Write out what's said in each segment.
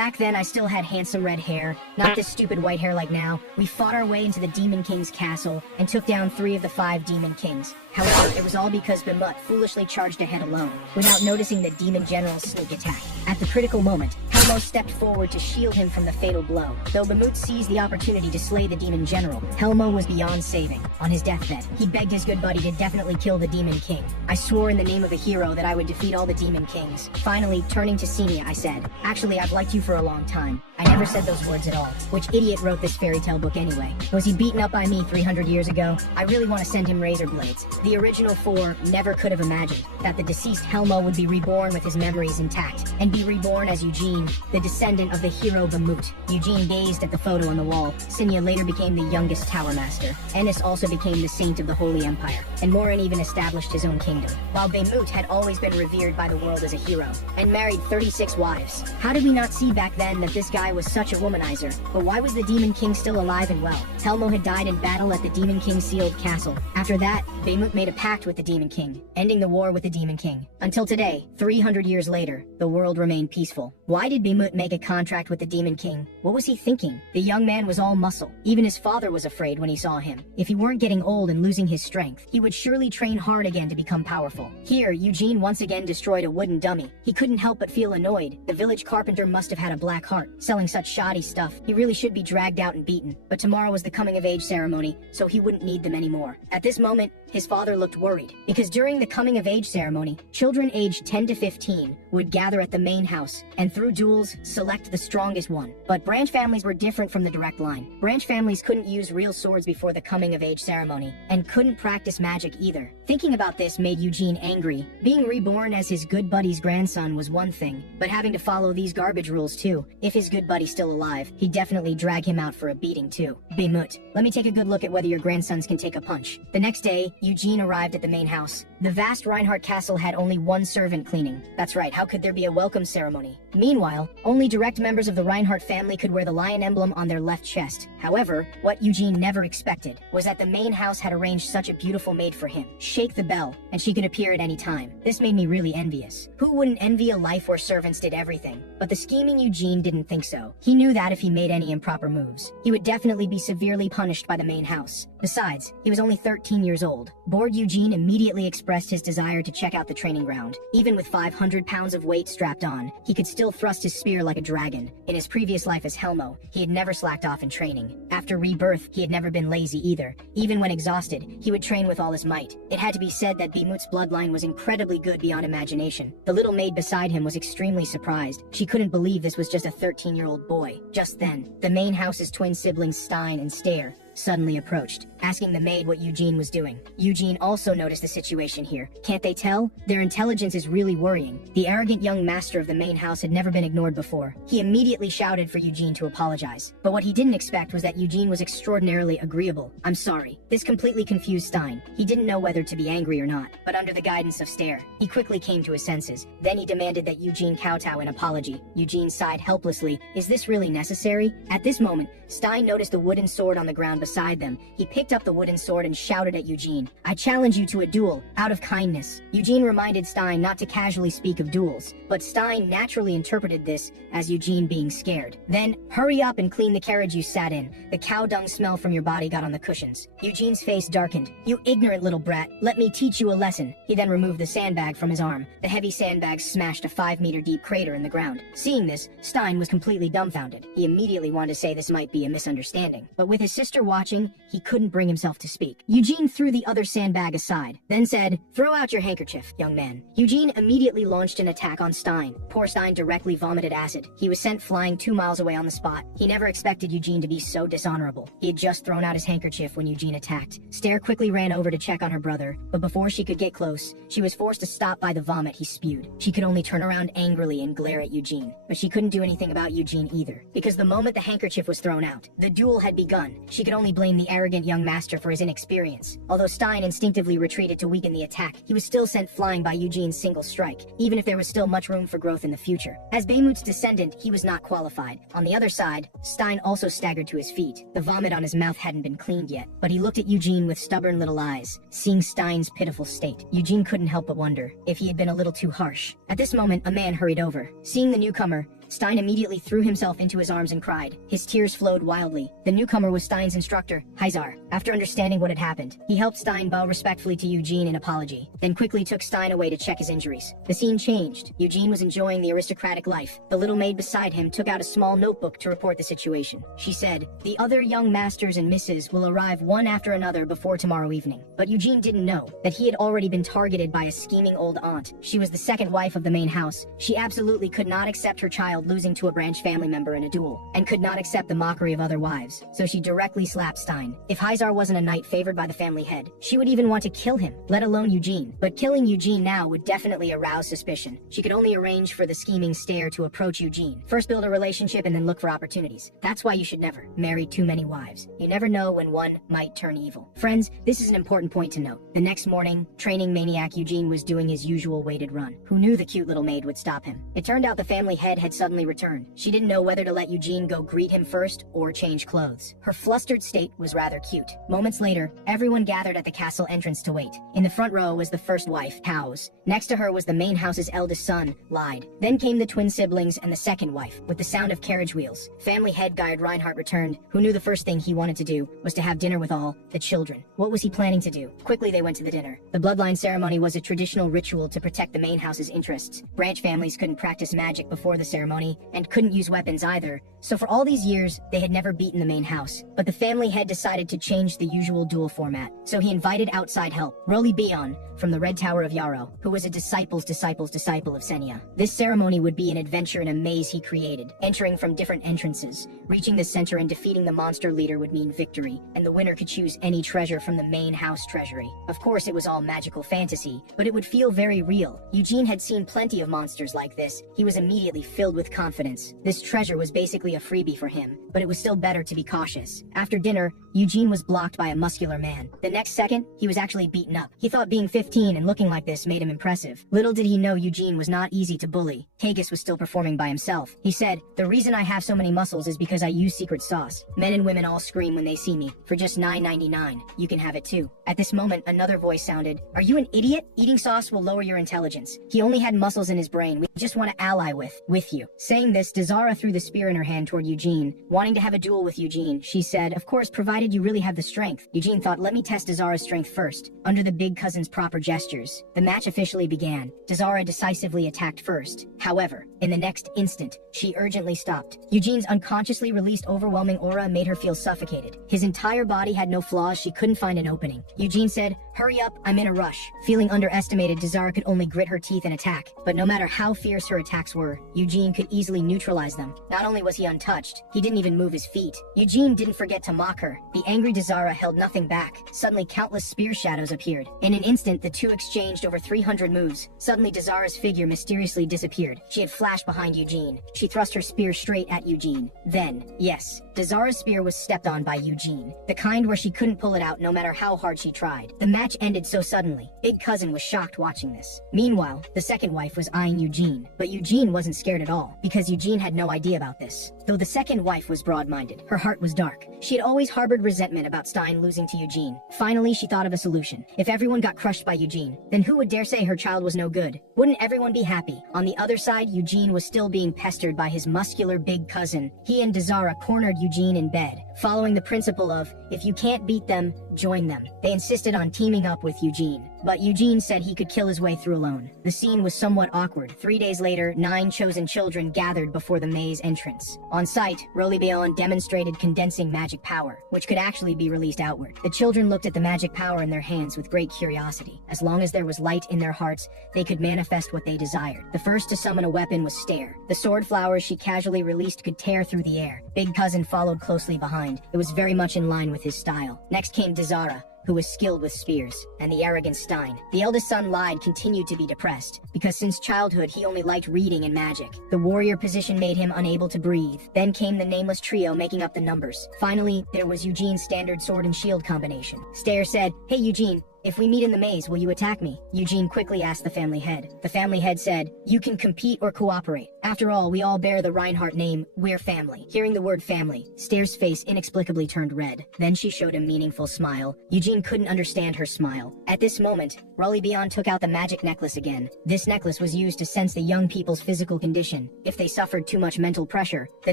Back then, I still had handsome red hair, not this stupid white hair like now. We fought our way into the Demon King's castle and took down 3 of the 5 Demon Kings. However, it was all because Bamut foolishly charged ahead alone, without noticing the Demon General's sneak attack. At the critical moment, Helmo stepped forward to shield him from the fatal blow. Though Bamut seized the opportunity to slay the Demon General, Helmo was beyond saving. On his deathbed, he begged his good buddy to definitely kill the Demon King. I swore in the name of a hero that I would defeat all the Demon Kings. Finally, turning to Senia, I said, "Actually, I've liked you for a long time." I never said those words at all. Which idiot wrote this fairy tale book anyway? Was he beaten up by me 300 years ago? I really want to send him razor blades. The original 4 never could have imagined that the deceased Helmo would be reborn with his memories intact, and be reborn as Eugene, the descendant of the hero Bamut. Eugene gazed at the photo on the wall. Senia later became the youngest Tower Master. Ennis also became the Saint of the Holy Empire, and Morin even established his own kingdom. While Bamut had always been revered by the world as a hero, and married 36 wives. How did we not see back then that this guy was such a womanizer? But why was the Demon King still alive and well? Helmo had died in battle at the Demon King's sealed castle. After that, Bamut made a pact with the Demon King, ending the war with the Demon King. Until today, 300 years later, the world remained peaceful. Why did Bamut make a contract with the Demon King? What was he thinking? The young man was all muscle. Even his father was afraid when he saw him. If he weren't getting old and losing his strength, he would surely train hard again to become powerful. Here, Eugene once again destroyed a wooden dummy. He couldn't help but feel annoyed. The village carpenter must have had a black heart, selling such shoddy stuff. He really should be dragged out and beaten. But tomorrow was the coming of age ceremony, so he wouldn't need them anymore. At this moment, his father looked worried, because during the coming of age ceremony, children aged 10 to 15 would gather at the main house, and through duels, select the strongest one. But branch families were different from the direct line. Branch families couldn't use real swords before the coming of age ceremony, and couldn't practice magic either. Thinking about this made Eugene angry. Being reborn as his good buddy's grandson was one thing, but having to follow these garbage rules too. If his good buddy's still alive, he'd definitely drag him out for a beating too. Bamut, let me take a good look at whether your grandsons can take a punch. The next day, Eugene arrived at the main house. The vast Reinhardt castle had only one servant cleaning. That's right, how could there be a welcome ceremony? Meanwhile, only direct members of the Reinhardt family could wear the lion emblem on their left chest. However, what Eugene never expected was that the main house had arranged such a beautiful maid for him. Shake the bell, and she could appear at any time. This made me really envious. Who wouldn't envy a life where servants did everything? But the scheming Eugene didn't think so. He knew that if he made any improper moves, he would definitely be severely punished by the main house. Besides, he was only 13 years old. Bored Eugene immediately expressed his desire to check out the training ground. Even with 500 pounds of weight strapped on, he could still thrust his spear like a dragon. In his previous life as Helmo, he had never slacked off in training. After rebirth, he had never been lazy either. Even when exhausted, he would train with all his might. It had to be said that Bamut's bloodline was incredibly good beyond imagination. The little maid beside him was extremely surprised. She couldn't believe this was just a 13-year-old boy. Just then, the main house's twin siblings Stein and Stair suddenly approached, asking the maid what Eugene was doing. Eugene also noticed the situation here. Can't they tell? Their intelligence is really worrying. The arrogant young master of the main house had never been ignored before. He immediately shouted for Eugene to apologize. But what he didn't expect was that Eugene was extraordinarily agreeable. "I'm sorry." This completely confused Stein. He didn't know whether to be angry or not, but under the guidance of Stair, he quickly came to his senses. Then he demanded that Eugene kowtow in apology. Eugene sighed helplessly. Is this really necessary? At this moment, Stein noticed a wooden sword on the ground beside them. He picked up the wooden sword and shouted at Eugene, "I challenge you to a duel, out of kindness." Eugene reminded Stein not to casually speak of duels, but Stein naturally interpreted this as Eugene being scared. Then, "Hurry up and clean the carriage you sat in. The cow dung smell from your body got on the cushions." Eugene's face darkened. "You ignorant little brat, let me teach you a lesson." He then removed the sandbag from his arm. The heavy sandbag smashed a 5-meter deep crater in the ground. Seeing this, Stein was completely dumbfounded. He immediately wanted to say this might be a misunderstanding, but with his sister watching, he couldn't bring himself to speak. Eugene threw the other sandbag aside, then said, "Throw out your handkerchief, young man." Eugene immediately launched an attack on Stein. Poor Stein directly vomited acid. He was sent flying 2 miles away on the spot. He never expected Eugene to be so dishonorable. He had just thrown out his handkerchief when Eugene attacked. Stair quickly ran over to check on her brother, but before she could get close, she was forced to stop by the vomit he spewed. She could only turn around angrily and glare at Eugene, but she couldn't do anything about Eugene either, because the moment the handkerchief was thrown out, the duel had begun. She could only blame the arrogant young master for his inexperience. Although Stein instinctively retreated to weaken the attack, he was still sent flying by Eugene's single strike, even if there was still much room for growth in the future. As Bamut's descendant, he was not qualified. On the other side, Stein also staggered to his feet. The vomit on his mouth hadn't been cleaned yet, but he looked at Eugene with stubborn little eyes. Seeing Stein's pitiful state, Eugene couldn't help but wonder if he had been a little too harsh. At this moment, a man hurried over. Seeing the newcomer, Stein immediately threw himself into his arms and cried. His tears flowed wildly. The newcomer was Stein's instructor, Hyzar. After understanding what had happened, he helped Stein bow respectfully to Eugene in apology, then quickly took Stein away to check his injuries. The scene changed. Eugene was enjoying the aristocratic life. The little maid beside him took out a small notebook to report the situation. She said, "The other young masters and misses will arrive one after another before tomorrow evening." But Eugene didn't know that he had already been targeted by a scheming old aunt. She was the second wife of the main house. She absolutely could not accept her child losing to a branch family member in a duel, and could not accept the mockery of other wives, so she directly slapped Stein. If Hyzar wasn't a knight favored by the family head, she would even want to kill him, let alone Eugene. But killing Eugene now would definitely arouse suspicion. She could only arrange for the scheming stare to approach Eugene. First build a relationship and then look for opportunities. That's why you should never marry too many wives. You never know when one might turn evil. Friends, this is an important point to note. The next morning, training maniac Eugene was doing his usual weighted run. Who knew the cute little maid would stop him? It turned out the family head had suddenly returned. She didn't know whether to let Eugene go greet him first or change clothes. Her flustered state was rather cute. Moments later, everyone gathered at the castle entrance to wait. In the front row was the first wife, House. Next to her was the main house's eldest son, Lyde. Then came the twin siblings and the second wife, with the sound of carriage wheels. Family head guide Reinhardt returned, who knew the first thing he wanted to do was to have dinner with all the children. What was he planning to do? Quickly they went to the dinner. The bloodline ceremony was a traditional ritual to protect the main house's interests. Branch families couldn't practice magic before the ceremony, and couldn't use weapons either, so for all these years, they had never beaten the main house. But the family head decided to change the usual duel format, so he invited outside help, Reliborn, from the Red Tower of Yarrow, who was a disciple of Senya. This ceremony would be an adventure in a maze he created, entering from different entrances. Reaching the center and defeating the monster leader would mean victory, and the winner could choose any treasure from the main house treasury. Of course, it was all magical fantasy, but it would feel very real. Eugene had seen plenty of monsters like this. He was immediately filled with confidence. This treasure was basically a freebie for him, but it was still better to be cautious. After dinner, Eugene was blocked by a muscular man. The next second, he was actually beaten up. He thought being 15 and looking like this made him impressive. Little did he know Eugene was not easy to bully. Tagus was still performing by himself. He said, "The reason I have so many muscles is because I use secret sauce. Men and women all scream when they see me. For just $9.99, you can have it too." At this moment, another voice sounded, "Are you an idiot? Eating sauce will lower your intelligence. He only had muscles in his brain. We just want to ally with you." Saying this, Dazara threw the spear in her hand toward Eugene. Wanting to have a duel with Eugene, she said, "Of course, provided you really have the strength." Eugene thought, "Let me test Dazara's strength first." Under the big cousin's proper gestures, the match officially began. Dazara decisively attacked first. However, in the next instant, she urgently stopped. Eugene's unconsciously released overwhelming aura made her feel suffocated. His entire body had no flaws, she couldn't find an opening. Eugene said, "Hurry up, I'm in a rush." Feeling underestimated, Dazara could only grit her teeth and attack. But no matter how fierce her attacks were, Eugene could easily neutralize them. Not only was he untouched, he didn't even move his feet. Eugene didn't forget to mock her. The angry Dazara held nothing back. Suddenly countless spear shadows appeared. In an instant, the two exchanged over 300 moves. Suddenly Dazara's figure mysteriously disappeared. She had flashed behind Eugene. She thrust her spear straight at Eugene. Then, yes, Dazara's spear was stepped on by Eugene. The kind where she couldn't pull it out no matter how hard she tried. The match ended so suddenly. Big cousin was shocked watching this. Meanwhile, the second wife was eyeing Eugene. But Eugene wasn't scared at all, because Eugene had no idea about this. Though the second wife was broad-minded, her heart was dark. She had always harbored resentment about Stein losing to Eugene. Finally, she thought of a solution. If everyone got crushed by Eugene, then who would dare say her child was no good? Wouldn't everyone be happy? On the other side, Eugene was still being pestered by his muscular big cousin. He and Dazara cornered Eugene in bed, following the principle of, if you can't beat them, join them. They insisted on teaming up with Eugene. But Eugene said he could kill his way through alone. The scene was somewhat awkward. 3 days later, 9 chosen children gathered before the maze entrance. On site, Reliborn demonstrated condensing magic power, which could actually be released outward. The children looked at the magic power in their hands with great curiosity. As long as there was light in their hearts, they could manifest what they desired. The first to summon a weapon was Stare. The sword flowers she casually released could tear through the air. Big cousin followed closely behind. It was very much in line with his style. Next came Dazara, who was skilled with spears, and the arrogant Stein. The eldest son Lyde continued to be depressed, because since childhood he only liked reading and magic. The warrior position made him unable to breathe. Then came the nameless trio making up the numbers. Finally, there was Eugene's standard sword and shield combination. Stare said, "Hey Eugene, "If we meet in the maze, will you attack me?" Eugene quickly asked the family head. The family head said, "You can compete or cooperate. After all, we all bear the Reinhardt name. We're family." Hearing the word family, Stair's face inexplicably turned red. Then she showed a meaningful smile. Eugene couldn't understand her smile. At this moment, Reliborn took out the magic necklace again. This necklace was used to sense the young people's physical condition. If they suffered too much mental pressure, the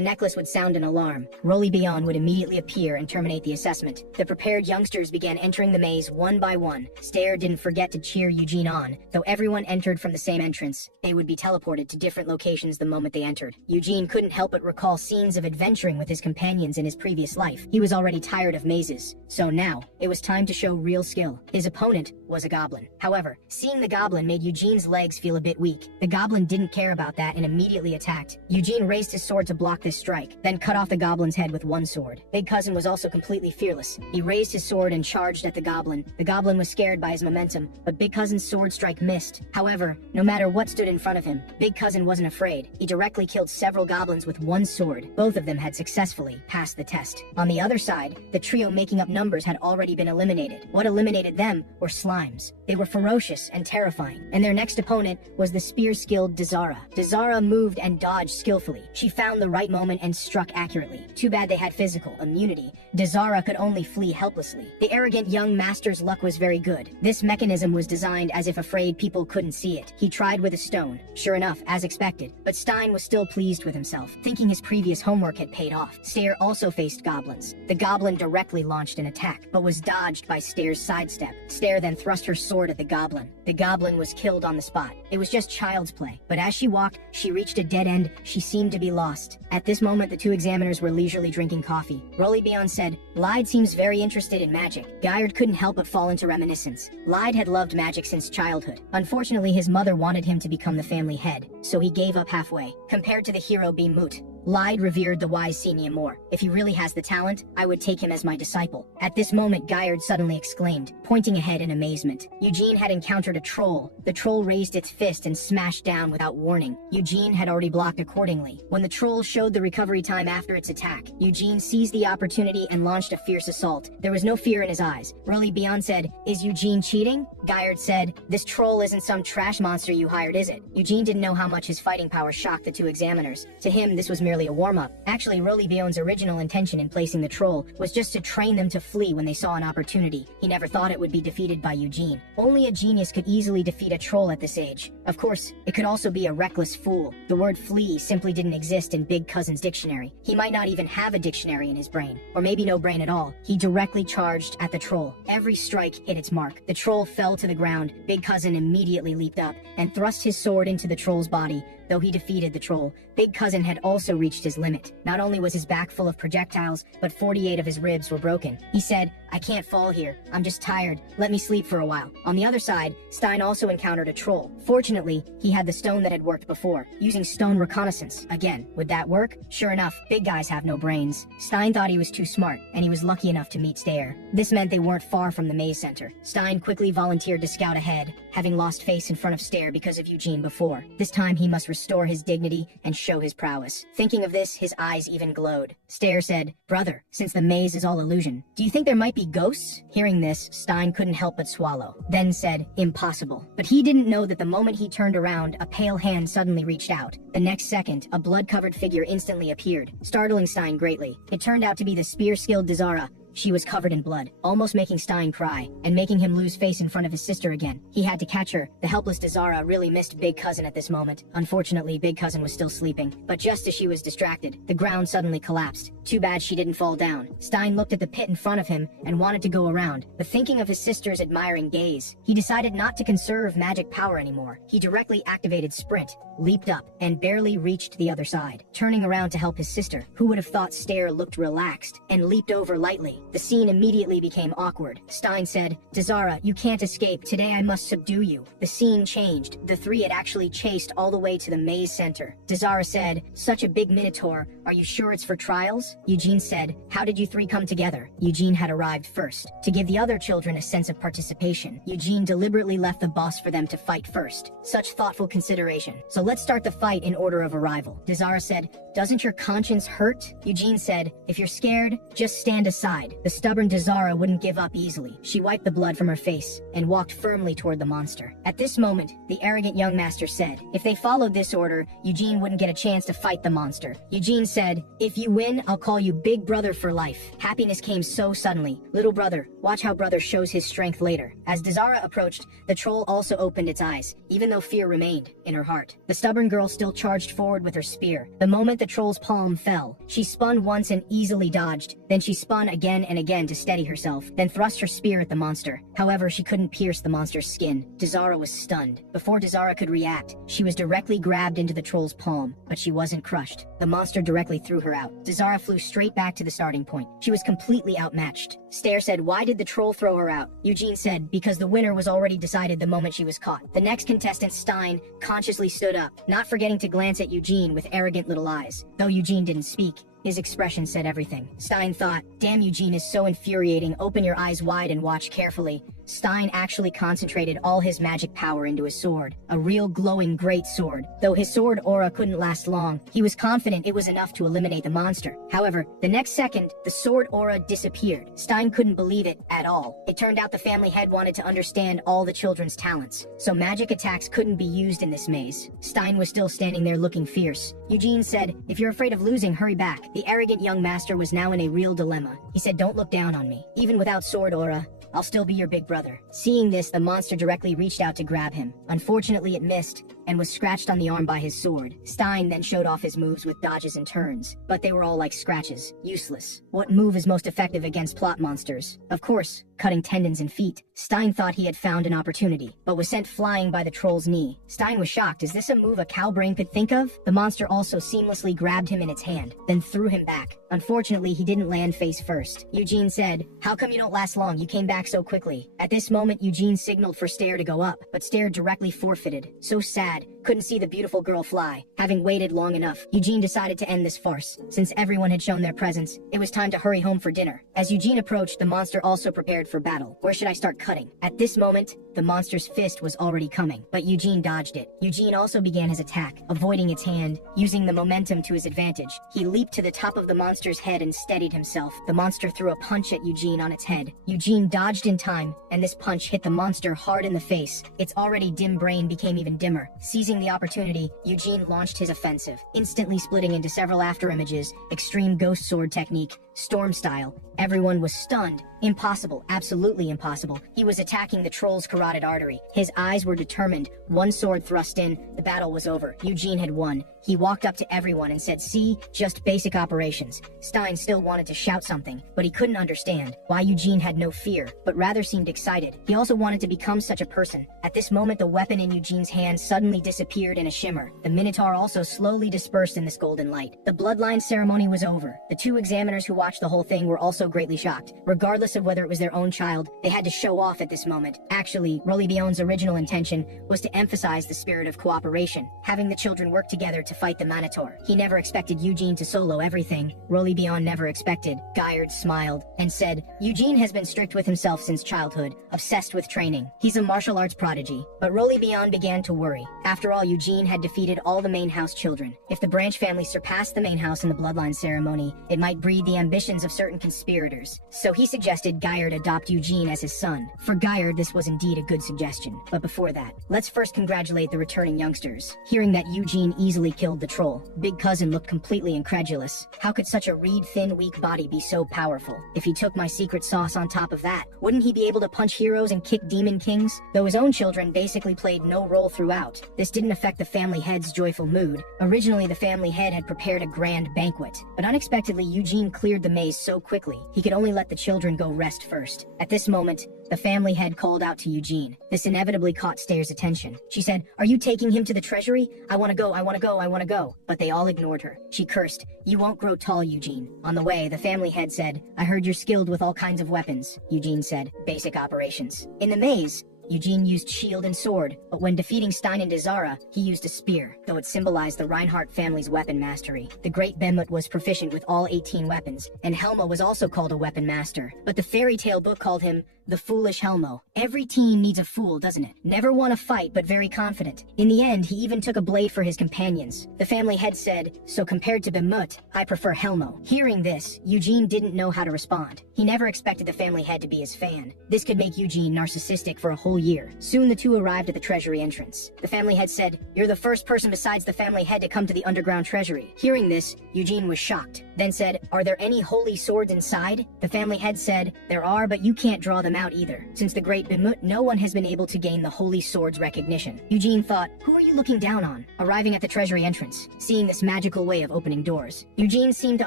necklace would sound an alarm. Reliborn would immediately appear and terminate the assessment. The prepared youngsters began entering the maze one by one. Stair didn't forget to cheer Eugene on. Though everyone entered from the same entrance, they would be teleported to different locations the moment they entered. Eugene couldn't help but recall scenes of adventuring with his companions in his previous life. He was already tired of mazes, so now it was time to show real skill. His opponent was a goblin. However, seeing the goblin made Eugene's legs feel a bit weak. The goblin didn't care about that and immediately attacked. Eugene raised his sword to block this strike, then cut off the goblin's head with one sword. Big Cousin was also completely fearless. He raised his sword and charged at the goblin. The goblin was scared by his momentum, but Big Cousin's sword strike missed. However, no matter what stood in front of him, Big Cousin wasn't afraid. He directly killed several goblins with one sword. Both of them had successfully passed the test. On the other side, the trio making up numbers had already been eliminated. What eliminated them were slimes. They were ferocious and terrifying, and their next opponent was the spear-skilled Dazara. Dazara moved and dodged skillfully. She found the right moment and struck accurately. Too bad they had physical immunity. Dazara could only flee helplessly. The arrogant young master's luck was very good. This mechanism was designed as if afraid people couldn't see it. He tried with a stone. Sure enough, as expected, but Stein was still pleased with himself, thinking his previous homework had paid off. Stair also faced goblins. The goblin directly launched an attack, but was dodged by Stair's sidestep. Stair then thrust her sword at the goblin. The goblin was killed on the spot. It was just child's play, but as she walked, she reached a dead end. She seemed to be lost. At this moment, the two examiners were leisurely drinking coffee. Reliborn said, "Lyde seems very interested in magic." Guyard couldn't help but fall into reminiscence. Lyde had loved magic since childhood. Unfortunately, his mother wanted him to become the family head, so he gave up halfway. Compared to the hero Moot, Lyde revered the wise senior more. "If he really has the talent, I would take him as my disciple." At this moment, Guyard suddenly exclaimed, pointing ahead in amazement. Eugene had encountered a troll. The troll raised its fist and smashed down without warning. Eugene had already blocked accordingly. When the troll showed the recovery time after its attack, Eugene seized the opportunity and launched a fierce assault. There was no fear in his eyes. Reliborn said, "Is Eugene cheating?" Guyard said, "This troll isn't some trash monster you hired, is it?" Eugene didn't know how much his fighting power shocked the two examiners. To him, this was merely a warm-up. Actually, Reliborn's original intention in placing the troll was just to train them to flee when they saw an opportunity. He never thought it would be defeated by Eugene. Only a genius could easily defeat a troll at this age. Of course, it could also be a reckless fool. The word flee simply didn't exist in Big Cousin's dictionary. He might not even have a dictionary in his brain, or maybe no brain at all. He directly charged at the troll. Every strike hit its mark. The troll fell to the ground. Big Cousin immediately leaped up and thrust his sword into the troll's body. Though he defeated the troll, Big Cousin had also reached his limit. Not only was his back full of projectiles, but 48 of his ribs were broken. He said, "I can't fall here. I'm just tired. Let me sleep for a while." On the other side, Stein also encountered a troll. Fortunately, he had the stone that had worked before, using stone reconnaissance. Again, would that work? Sure enough, big guys have no brains. Stein thought he was too smart, and he was lucky enough to meet Stair. This meant they weren't far from the maze center. Stein quickly volunteered to scout ahead, having lost face in front of Stair because of Eugene before. This time he must restore his dignity and show his prowess. Thinking of this, his eyes even glowed. Stair said, "Brother, since the maze is all illusion, do you think there might be ghosts?" Hearing this, Stein couldn't help but swallow, then said, "Impossible." But he didn't know that the moment he turned around, a pale hand suddenly reached out. The next second, a blood-covered figure instantly appeared, startling Stein greatly. It turned out to be the spear-skilled Dazara. She was covered in blood, almost making Stein cry, and making him lose face in front of his sister again. He had to catch her. The helpless Dazara really missed Big Cousin at this moment. Unfortunately, Big Cousin was still sleeping, but just as she was distracted, the ground suddenly collapsed. Too bad she didn't fall down. Stein looked at the pit in front of him and wanted to go around, but thinking of his sister's admiring gaze, he decided not to conserve magic power anymore. He directly activated Sprint, leaped up, and barely reached the other side, turning around to help his sister. Who would have thought Stair looked relaxed and leaped over lightly? The scene immediately became awkward. Stein said, "Dazara, you can't escape. Today I must subdue you." The scene changed. The three had actually chased all the way to the maze center. Dazara said, "Such a big minotaur. Are you sure it's for trials?" Eugene said, "How did you three come together?" Eugene had arrived first. To give the other children a sense of participation, Eugene deliberately left the boss for them to fight first. Such thoughtful consideration. "So let's start the fight in order of arrival." Dazara said, Doesn't your conscience hurt? Eugene said, if you're scared, just stand aside. The stubborn Dazara wouldn't give up easily. She wiped the blood from her face and walked firmly toward the monster. At this moment, the arrogant young master said, if they followed this order, Eugene wouldn't get a chance to fight the monster. Eugene said, if you win, I'll call you Big Brother for life. Happiness came so suddenly. Little brother, watch how brother shows his strength later. As Dazara approached, the troll also opened its eyes, even though fear remained in her heart. The stubborn girl still charged forward with her spear. The moment the troll's palm fell, she spun once and easily dodged. Then she spun again and again to steady herself, then thrust her spear at the monster. However, she couldn't pierce the monster's skin. Dazara was stunned. Before Dazara could react, she was directly grabbed into the troll's palm, but she wasn't crushed. The monster directly threw her out. Dazara flew straight back to the starting point. She was completely outmatched. Stare said, why did the troll throw her out? Eugene said, because the winner was already decided the moment she was caught. The next contestant, Stein, consciously stood up, not forgetting to glance at Eugene with arrogant little eyes. Though Eugene didn't speak, his expression said everything. Stein thought, damn, Eugene is so infuriating, open your eyes wide and watch carefully. Stein actually concentrated all his magic power into his sword, a real glowing great sword. Though his sword aura couldn't last long, he was confident it was enough to eliminate the monster. However, the next second, the sword aura disappeared. Stein couldn't believe it at all. It turned out the family head wanted to understand all the children's talents, so magic attacks couldn't be used in this maze. Stein was still standing there looking fierce. Eugene said, if you're afraid of losing, hurry back. The arrogant young master was now in a real dilemma. He said, don't look down on me. Even without sword aura, I'll still be your big brother. Seeing this, the monster directly reached out to grab him. Unfortunately, it missed and was scratched on the arm by his sword. Stein then showed off his moves with dodges and turns, but they were all like scratches, useless. What move is most effective against plot monsters? Of course, cutting tendons and feet. Stein thought he had found an opportunity, but was sent flying by the troll's knee. Stein was shocked. Is this a move a cow brain could think of? The monster also seamlessly grabbed him in its hand, then threw him back. Unfortunately, he didn't land face first. Eugene said, how come you don't last long? You came back so quickly. At this moment, Eugene signaled for Stare to go up, but Stare directly forfeited. So sad, couldn't see the beautiful girl fly. Having waited long enough, Eugene decided to end this farce. Since everyone had shown their presence, it was time to hurry home for dinner. As Eugene approached, the monster also prepared for battle. Where should I start cutting? At this moment, the monster's fist was already coming, but Eugene dodged it. Eugene also began his attack, avoiding its hand, using the momentum to his advantage. He leaped to the top of the monster's head and steadied himself. The monster threw a punch at Eugene on its head. Eugene dodged in time, and this punch hit the monster hard in the face. Its already dim brain became even dimmer. Seizing the opportunity, Eugene launched his offensive, instantly splitting into several afterimages, extreme ghost sword technique, storm style. Everyone was stunned. Impossible, absolutely impossible. He was attacking the troll's carotid artery. His eyes were determined. One sword thrust in, the battle was over. Eugene had won. He walked up to everyone and said, see, just basic operations. Stein still wanted to shout something, but he couldn't understand why Eugene had no fear, but rather seemed excited. He also wanted to become such a person. At this moment, the weapon in Eugene's hand suddenly disappeared in a shimmer. The Minotaur also slowly dispersed in this golden light. The bloodline ceremony was over. The two examiners who watched the whole thing were also greatly shocked. Regardless of whether it was their own child, they had to show off at this moment. Actually, Rolibion's original intention was to emphasize the spirit of cooperation, having the children work together to fight the Minotaur. He never expected Eugene to solo everything. Rolibion never expected. Guyard smiled and said, Eugene has been strict with himself since childhood, obsessed with training. He's a martial arts prodigy. But Rolibion began to worry. After all, Eugene had defeated all the main house children. If the branch family surpassed the main house in the bloodline ceremony, it might breed the ambitions of certain conspirators. So he suggested Guyard adopt Eugene as his son. For Guyard, this was indeed a good suggestion. But before that, let's first congratulate the returning youngsters. Hearing that Eugene easily killed the troll, Big Cousin looked completely incredulous. How could such a reed-thin, weak body be so powerful? If he took my secret sauce on top of that, wouldn't he be able to punch heroes and kick demon kings? Though his own children basically played no role throughout, this didn't affect the family head's joyful mood. Originally, the family head had prepared a grand banquet, but unexpectedly, Eugene cleared the maze so quickly, he could only let the children go rest first. At this moment, the family head called out to Eugene. This inevitably caught Stare's attention. She said, are you taking him to the treasury? I want to go, I want to go, I want to go. But they all ignored her. She cursed, you won't grow tall, Eugene. On the way, the family head said, I heard you're skilled with all kinds of weapons. Eugene said, basic operations. In the maze, Eugene used shield and sword, but when defeating Stein and Dazara, he used a spear, though it symbolized the Reinhardt family's weapon mastery. The great Bemut was proficient with all 18 weapons, and Helmo was also called a weapon master, but the fairy tale book called him the foolish Helmo. Every team needs a fool, doesn't it? Never won a fight, but very confident. In the end, he even took a blade for his companions. The family head said, so compared to Bemut, I prefer Helmo. Hearing this, Eugene didn't know how to respond. He never expected the family head to be his fan. This could make Eugene narcissistic for a whole year. Soon the two arrived at the treasury entrance. The family head said, you're the first person besides the family head to come to the underground treasury. Hearing this, Eugene was shocked. Then said, are there any holy swords inside? The family head said, there are, but you can't draw them out either. Since the great Bemut, no one has been able to gain the holy sword's recognition. Eugene thought, who are you looking down on? Arriving at the treasury entrance, seeing this magical way of opening doors, Eugene seemed to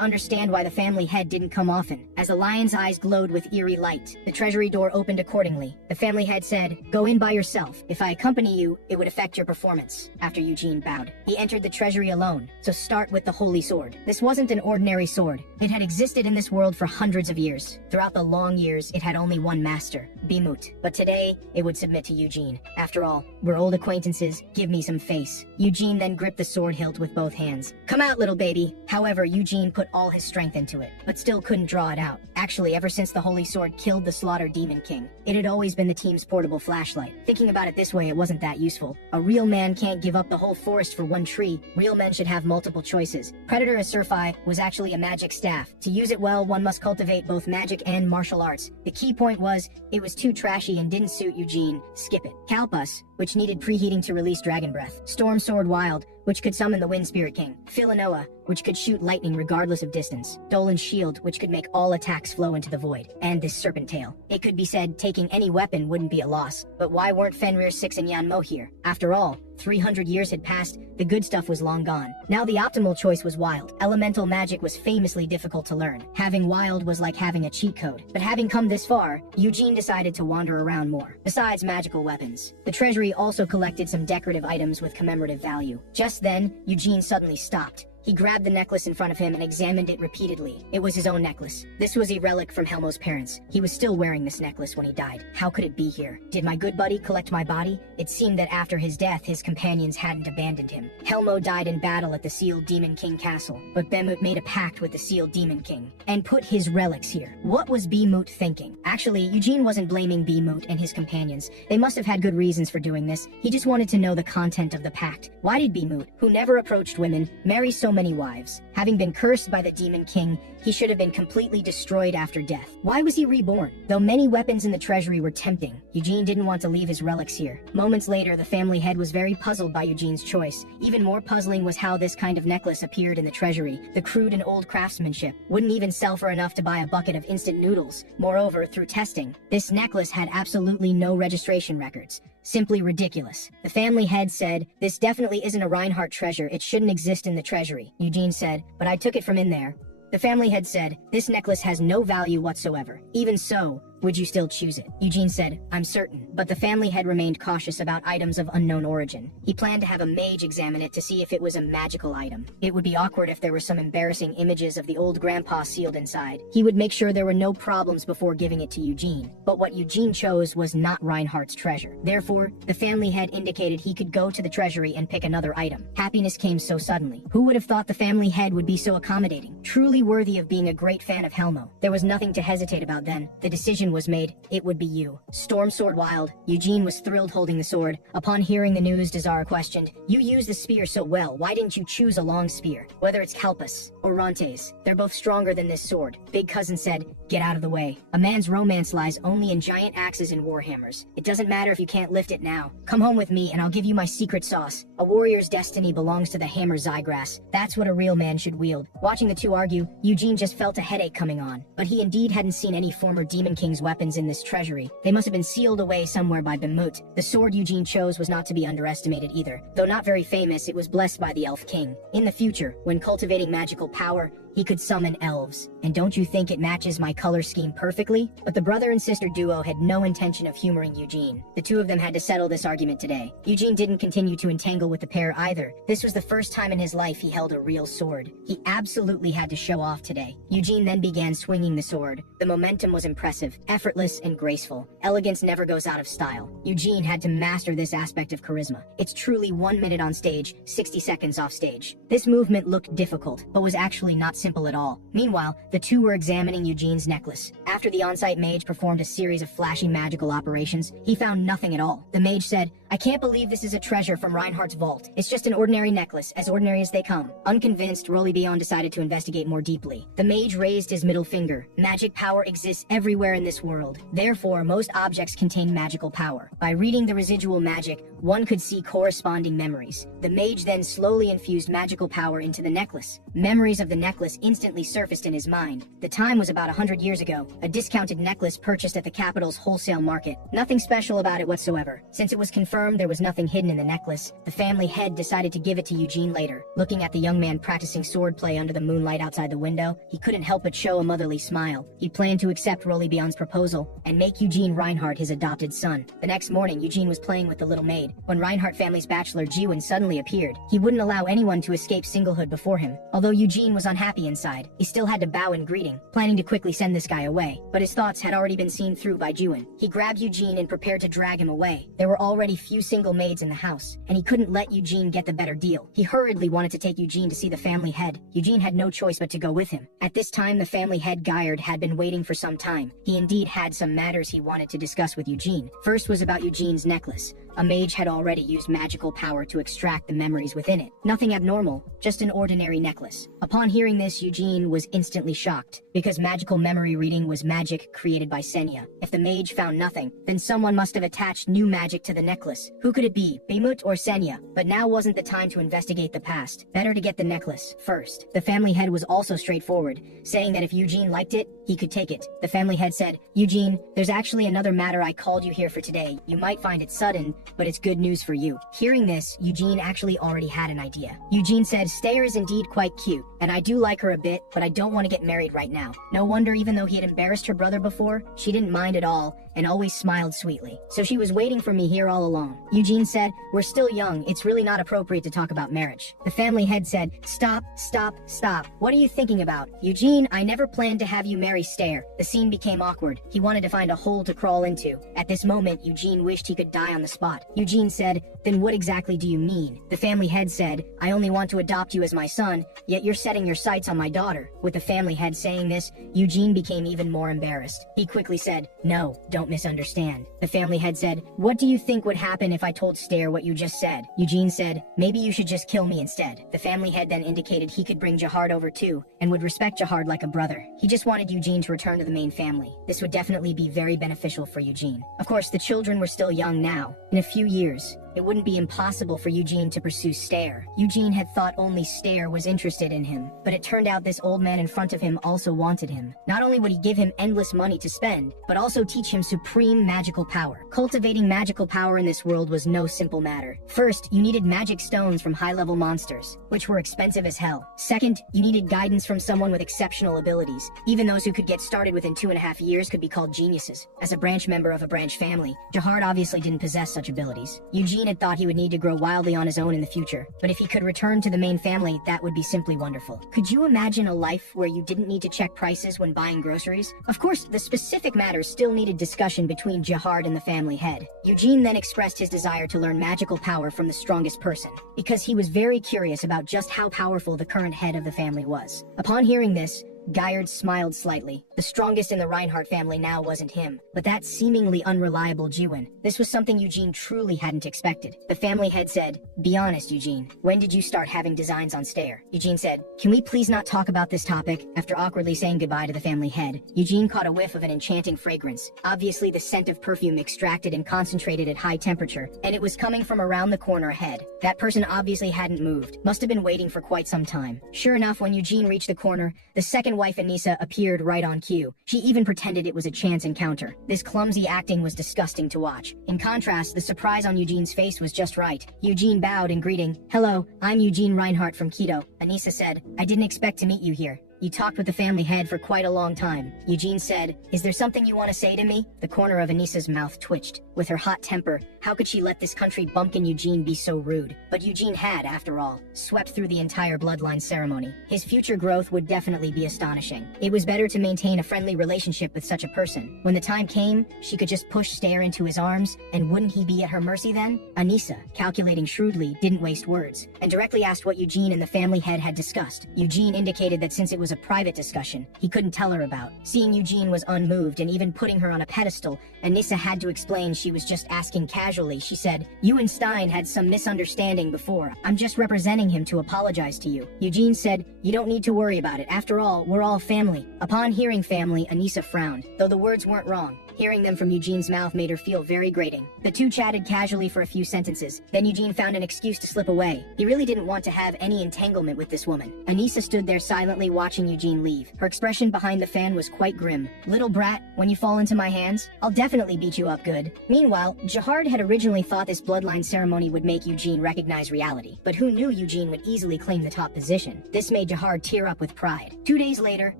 understand why the family head didn't come often, as the lion's eyes glowed with eerie light. The treasury door opened accordingly. The family head said, go in by yourself. If I accompany you, it would affect your performance. After Eugene bowed, he entered the treasury alone. So start with the holy sword. This wasn't an ordinary sword. It had existed in this world for hundreds of years. Throughout the long years, it had only one master, Bemut. But today, it would submit to Eugene. After all, we're old acquaintances. Give me some face. Eugene then gripped the sword hilt with both hands. Come out, little baby. However, Eugene put all his strength into it, but still couldn't draw it out. Actually, ever since the holy sword killed the slaughtered demon king, it had always been the team's portable flashlight. Thinking about it this way, it wasn't that useful. A real man can't give up the whole forest for one tree. Real men should have multiple choices. Predator Asurfi was actually a magic staff. To use it well, one must cultivate both magic and martial arts. The key point was, it was too trashy and didn't suit Eugene. Skip it. Kalpus, which needed preheating to release dragon breath. Storm Sword Wild, which could summon the Wind Spirit King. Philanoa, which could shoot lightning regardless of distance. Dolan's Shield, which could make all attacks flow into the void. And this Serpent Tail. It could be said taking any weapon wouldn't be a loss, but why weren't Fenrir 6 and Yanmo here? After all, 300 years had passed, the good stuff was long gone. Now the optimal choice was Wild. Elemental magic was famously difficult to learn. Having Wild was like having a cheat code. But having come this far, Eugene decided to wander around more. Besides magical weapons, the treasury also collected some decorative items with commemorative value. Just then, Eugene suddenly stopped. He grabbed the necklace in front of him and examined it repeatedly. It was his own necklace. This was a relic from Helmo's parents. He was still wearing this necklace when he died. How could it be here? Did my good buddy collect my body? It seemed that after his death, his companions hadn't abandoned him. Helmo died in battle at the Sealed Demon King Castle, but Bemut made a pact with the Sealed Demon King and put his relics here. What was Bemut thinking? Actually, Eugene wasn't blaming Bemut and his companions. They must have had good reasons for doing this. He just wanted to know the content of the pact. Why did Bemut, who never approached women, marry so many wives? Having been cursed by the Demon King, he should have been completely destroyed after death. Why was he reborn? Though many weapons in the treasury were tempting, Eugene didn't want to leave his relics here. Moments later, the family head was very puzzled by Eugene's choice. Even more puzzling was how this kind of necklace appeared in the treasury. The crude and old craftsmanship wouldn't even sell for enough to buy a bucket of instant noodles. Moreover, through testing, this necklace had absolutely no registration records. Simply ridiculous. The family head said, this definitely isn't a Reinhardt treasure, it shouldn't exist in the treasury. Eugene said, but I took it from in there. The family head said, this necklace has no value whatsoever. Even so, would you still choose it? Eugene said, I'm certain, but the family head remained cautious about items of unknown origin. He planned to have a mage examine it to see if it was a magical item. It would be awkward if there were some embarrassing images of the old grandpa sealed inside. He would make sure there were no problems before giving it to Eugene. But what Eugene chose was not Reinhardt's treasure. Therefore, the family head indicated he could go to the treasury and pick another item. Happiness came so suddenly. Who would have thought the family head would be so accommodating? Truly worthy of being a great fan of Helmo. There was nothing to hesitate about then. The decision was made. It would be you. Storm Sword Wild. Eugene was thrilled holding the sword. Upon hearing the news, Dazara questioned, you use the spear so well, why didn't you choose a long spear? Whether it's Kalpus or Rontes, they're both stronger than this sword. Big Cousin said, get out of the way. A man's romance lies only in giant axes and warhammers. It doesn't matter if you can't lift it now. Come home with me and I'll give you my secret sauce. A warrior's destiny belongs to the hammer Zygrass. That's what a real man should wield. Watching the two argue, Eugene just felt a headache coming on. But he indeed hadn't seen any former Demon King's weapons in this treasury. They must have been sealed away somewhere by Bemut. The sword Eugene chose was not to be underestimated either. Though not very famous, it was blessed by the Elf King. In the future, when cultivating magical power, he could summon elves. And don't you think it matches my color scheme perfectly? But the brother and sister duo had no intention of humoring Eugene. The two of them had to settle this argument today. Eugene didn't continue to entangle with the pair either. This was the first time in his life he held a real sword. He absolutely had to show off today. Eugene then began swinging the sword. The momentum was impressive, effortless, and graceful. Elegance never goes out of style. Eugene had to master this aspect of charisma. It's truly 1 minute on stage, 60 seconds off stage. This movement looked difficult, but was actually not simple at all. Meanwhile, the two were examining Eugene's necklace. After the on-site mage performed a series of flashy magical operations, he found nothing at all. The mage said, "I can't believe this is a treasure from Reinhardt's vault. It's just an ordinary necklace, as ordinary as they come." Unconvinced, Reliborn decided to investigate more deeply. The mage raised his middle finger. Magic power exists everywhere in this world. Therefore, most objects contain magical power. By reading the residual magic, one could see corresponding memories. The mage then slowly infused magical power into the necklace. Memories of the necklace instantly surfaced in his mind. The time was about 100 years ago, a discounted necklace purchased at the capital's wholesale market. Nothing special about it whatsoever. Since it was confirmed there was nothing hidden in the necklace, the family head decided to give it to Eugene later. Looking at the young man practicing swordplay under the moonlight outside the window, he couldn't help but show a motherly smile. He planned to accept Reliborn's proposal and make Eugene Reinhardt his adopted son. The next morning, Eugene was playing with the little maid when Reinhardt family's bachelor Jiwon suddenly appeared. He wouldn't allow anyone to escape singlehood before him. Although Eugene was unhappy inside, he still had to bow in greeting, planning to quickly send this guy away. But his thoughts had already been seen through by Jiwon. He grabbed Eugene and prepared to drag him away. There were already few single maids in the house, and he couldn't let Eugene get the better deal. He hurriedly wanted to take Eugene to see the family head. Eugene had no choice but to go with him. At this time, the family head Guyard had been waiting for some time. He indeed had some matters he wanted to discuss with Eugene. First was about Eugene's necklace. A mage had already used magical power to extract the memories within it. Nothing abnormal, just an ordinary necklace. Upon hearing this, Eugene was instantly shocked, because magical memory reading was magic created by Senya. If the mage found nothing, then someone must have attached new magic to the necklace. Who could it be, Bimut or Senya? But now wasn't the time to investigate the past. Better to get the necklace first. The family head was also straightforward, saying that if Eugene liked it, he could take it. The family head said, "Eugene, there's actually another matter I called you here for today. You might find it sudden, but it's good news for you." Hearing this, Eugene actually already had an idea. Eugene said, "Stayer is indeed quite cute, and I do like her a bit, but I don't want to get married right now." No wonder, even though he had embarrassed her brother before, she didn't mind at all, and always smiled sweetly. So she was waiting for me here all along. Eugene said, "We're still young, it's really not appropriate to talk about marriage." The family head said, "Stop, stop, stop. What are you thinking about? Eugene, I never planned to have you marry Stayer." The scene became awkward. He wanted to find a hole to crawl into. At this moment, Eugene wished he could die on the spot. Eugene said, "Then what exactly do you mean?" The family head said, "I only want to adopt you as my son, yet you're setting your sights on my daughter." With the family head saying this, Eugene became even more embarrassed. He quickly said, "No, don't misunderstand." The family head said, "What do you think would happen if I told Stayer what you just said?" Eugene said, "Maybe you should just kill me instead." The family head then indicated he could bring Jahard over too, and would respect Jahard like a brother. He just wanted Eugene to return to the main family. This would definitely be very beneficial for Eugene. Of course, the children were still young now. In a few years, it wouldn't be impossible for Eugene to pursue Stayer. Eugene had thought only Stayer was interested in him, but it turned out this old man in front of him also wanted him. Not only would he give him endless money to spend, but also teach him supreme magical power. Cultivating magical power in this world was no simple matter. First, you needed magic stones from high-level monsters, which were expensive as hell. Second, you needed guidance from someone with exceptional abilities. Even those who could get started within 2.5 years could be called geniuses. As a branch member of a branch family, Jahard obviously didn't possess such abilities. Eugene had thought he would need to grow wildly on his own in the future, but if he could return to the main family, that would be simply wonderful. Could you imagine a life where you didn't need to check prices when buying groceries? Of course, the specific matters still needed discussion between Jahard and the family head. Eugene then expressed his desire to learn magical power from the strongest person, because he was very curious about just how powerful the current head of the family was. Upon hearing this, Guyard smiled slightly. The strongest in the Reinhardt family now wasn't him, but that seemingly unreliable Jiwon. This was something Eugene truly hadn't expected. The family head said, "Be honest, Eugene. When did you start having designs on Stayer?" Eugene said, "Can we please not talk about this topic?" After awkwardly saying goodbye to the family head, Eugene caught a whiff of an enchanting fragrance. Obviously the scent of perfume extracted and concentrated at high temperature, and it was coming from around the corner ahead. That person obviously hadn't moved. Must have been waiting for quite some time. Sure enough, when Eugene reached the corner, the second wife Anissa appeared right on cue. She even pretended it was a chance encounter. This clumsy acting was disgusting to watch. In contrast, the surprise on Eugene's face was just right. Eugene bowed in greeting. "Hello, I'm Eugene Reinhardt from Quito." Anissa said, "I didn't expect to meet you here." You talked with the family head for quite a long time. Eugene said, "Is there something you want to say to me?" The corner of Anissa's mouth twitched. With her hot temper, how could she let this country bumpkin Eugene be so rude? But Eugene had, after all, swept through the entire bloodline ceremony. His future growth would definitely be astonishing. It was better to maintain a friendly relationship with such a person. When the time came, she could just push Stair into his arms, and wouldn't he be at her mercy then? Anissa, calculating shrewdly, didn't waste words, and directly asked what Eugene and the family head had discussed. Eugene indicated that since it was a private discussion, he couldn't tell her about. Seeing Eugene was unmoved and even putting her on a pedestal, Anissa had to explain she was just asking casually. She said, "You and Stein had some misunderstanding before. I'm just representing him to apologize to you." Eugene said, "You don't need to worry about it. After all, we're all family." Upon hearing family, Anissa frowned, though the words weren't wrong. Hearing them from Eugene's mouth made her feel very grating. The two chatted casually for a few sentences. Then Eugene found an excuse to slip away. He really didn't want to have any entanglement with this woman. Anissa stood there silently watching Eugene leave. Her expression behind the fan was quite grim. "Little brat, when you fall into my hands, I'll definitely beat you up good." Meanwhile, Jahard had originally thought this bloodline ceremony would make Eugene recognize reality. But who knew Eugene would easily claim the top position? This made Jahard tear up with pride. 2 days later,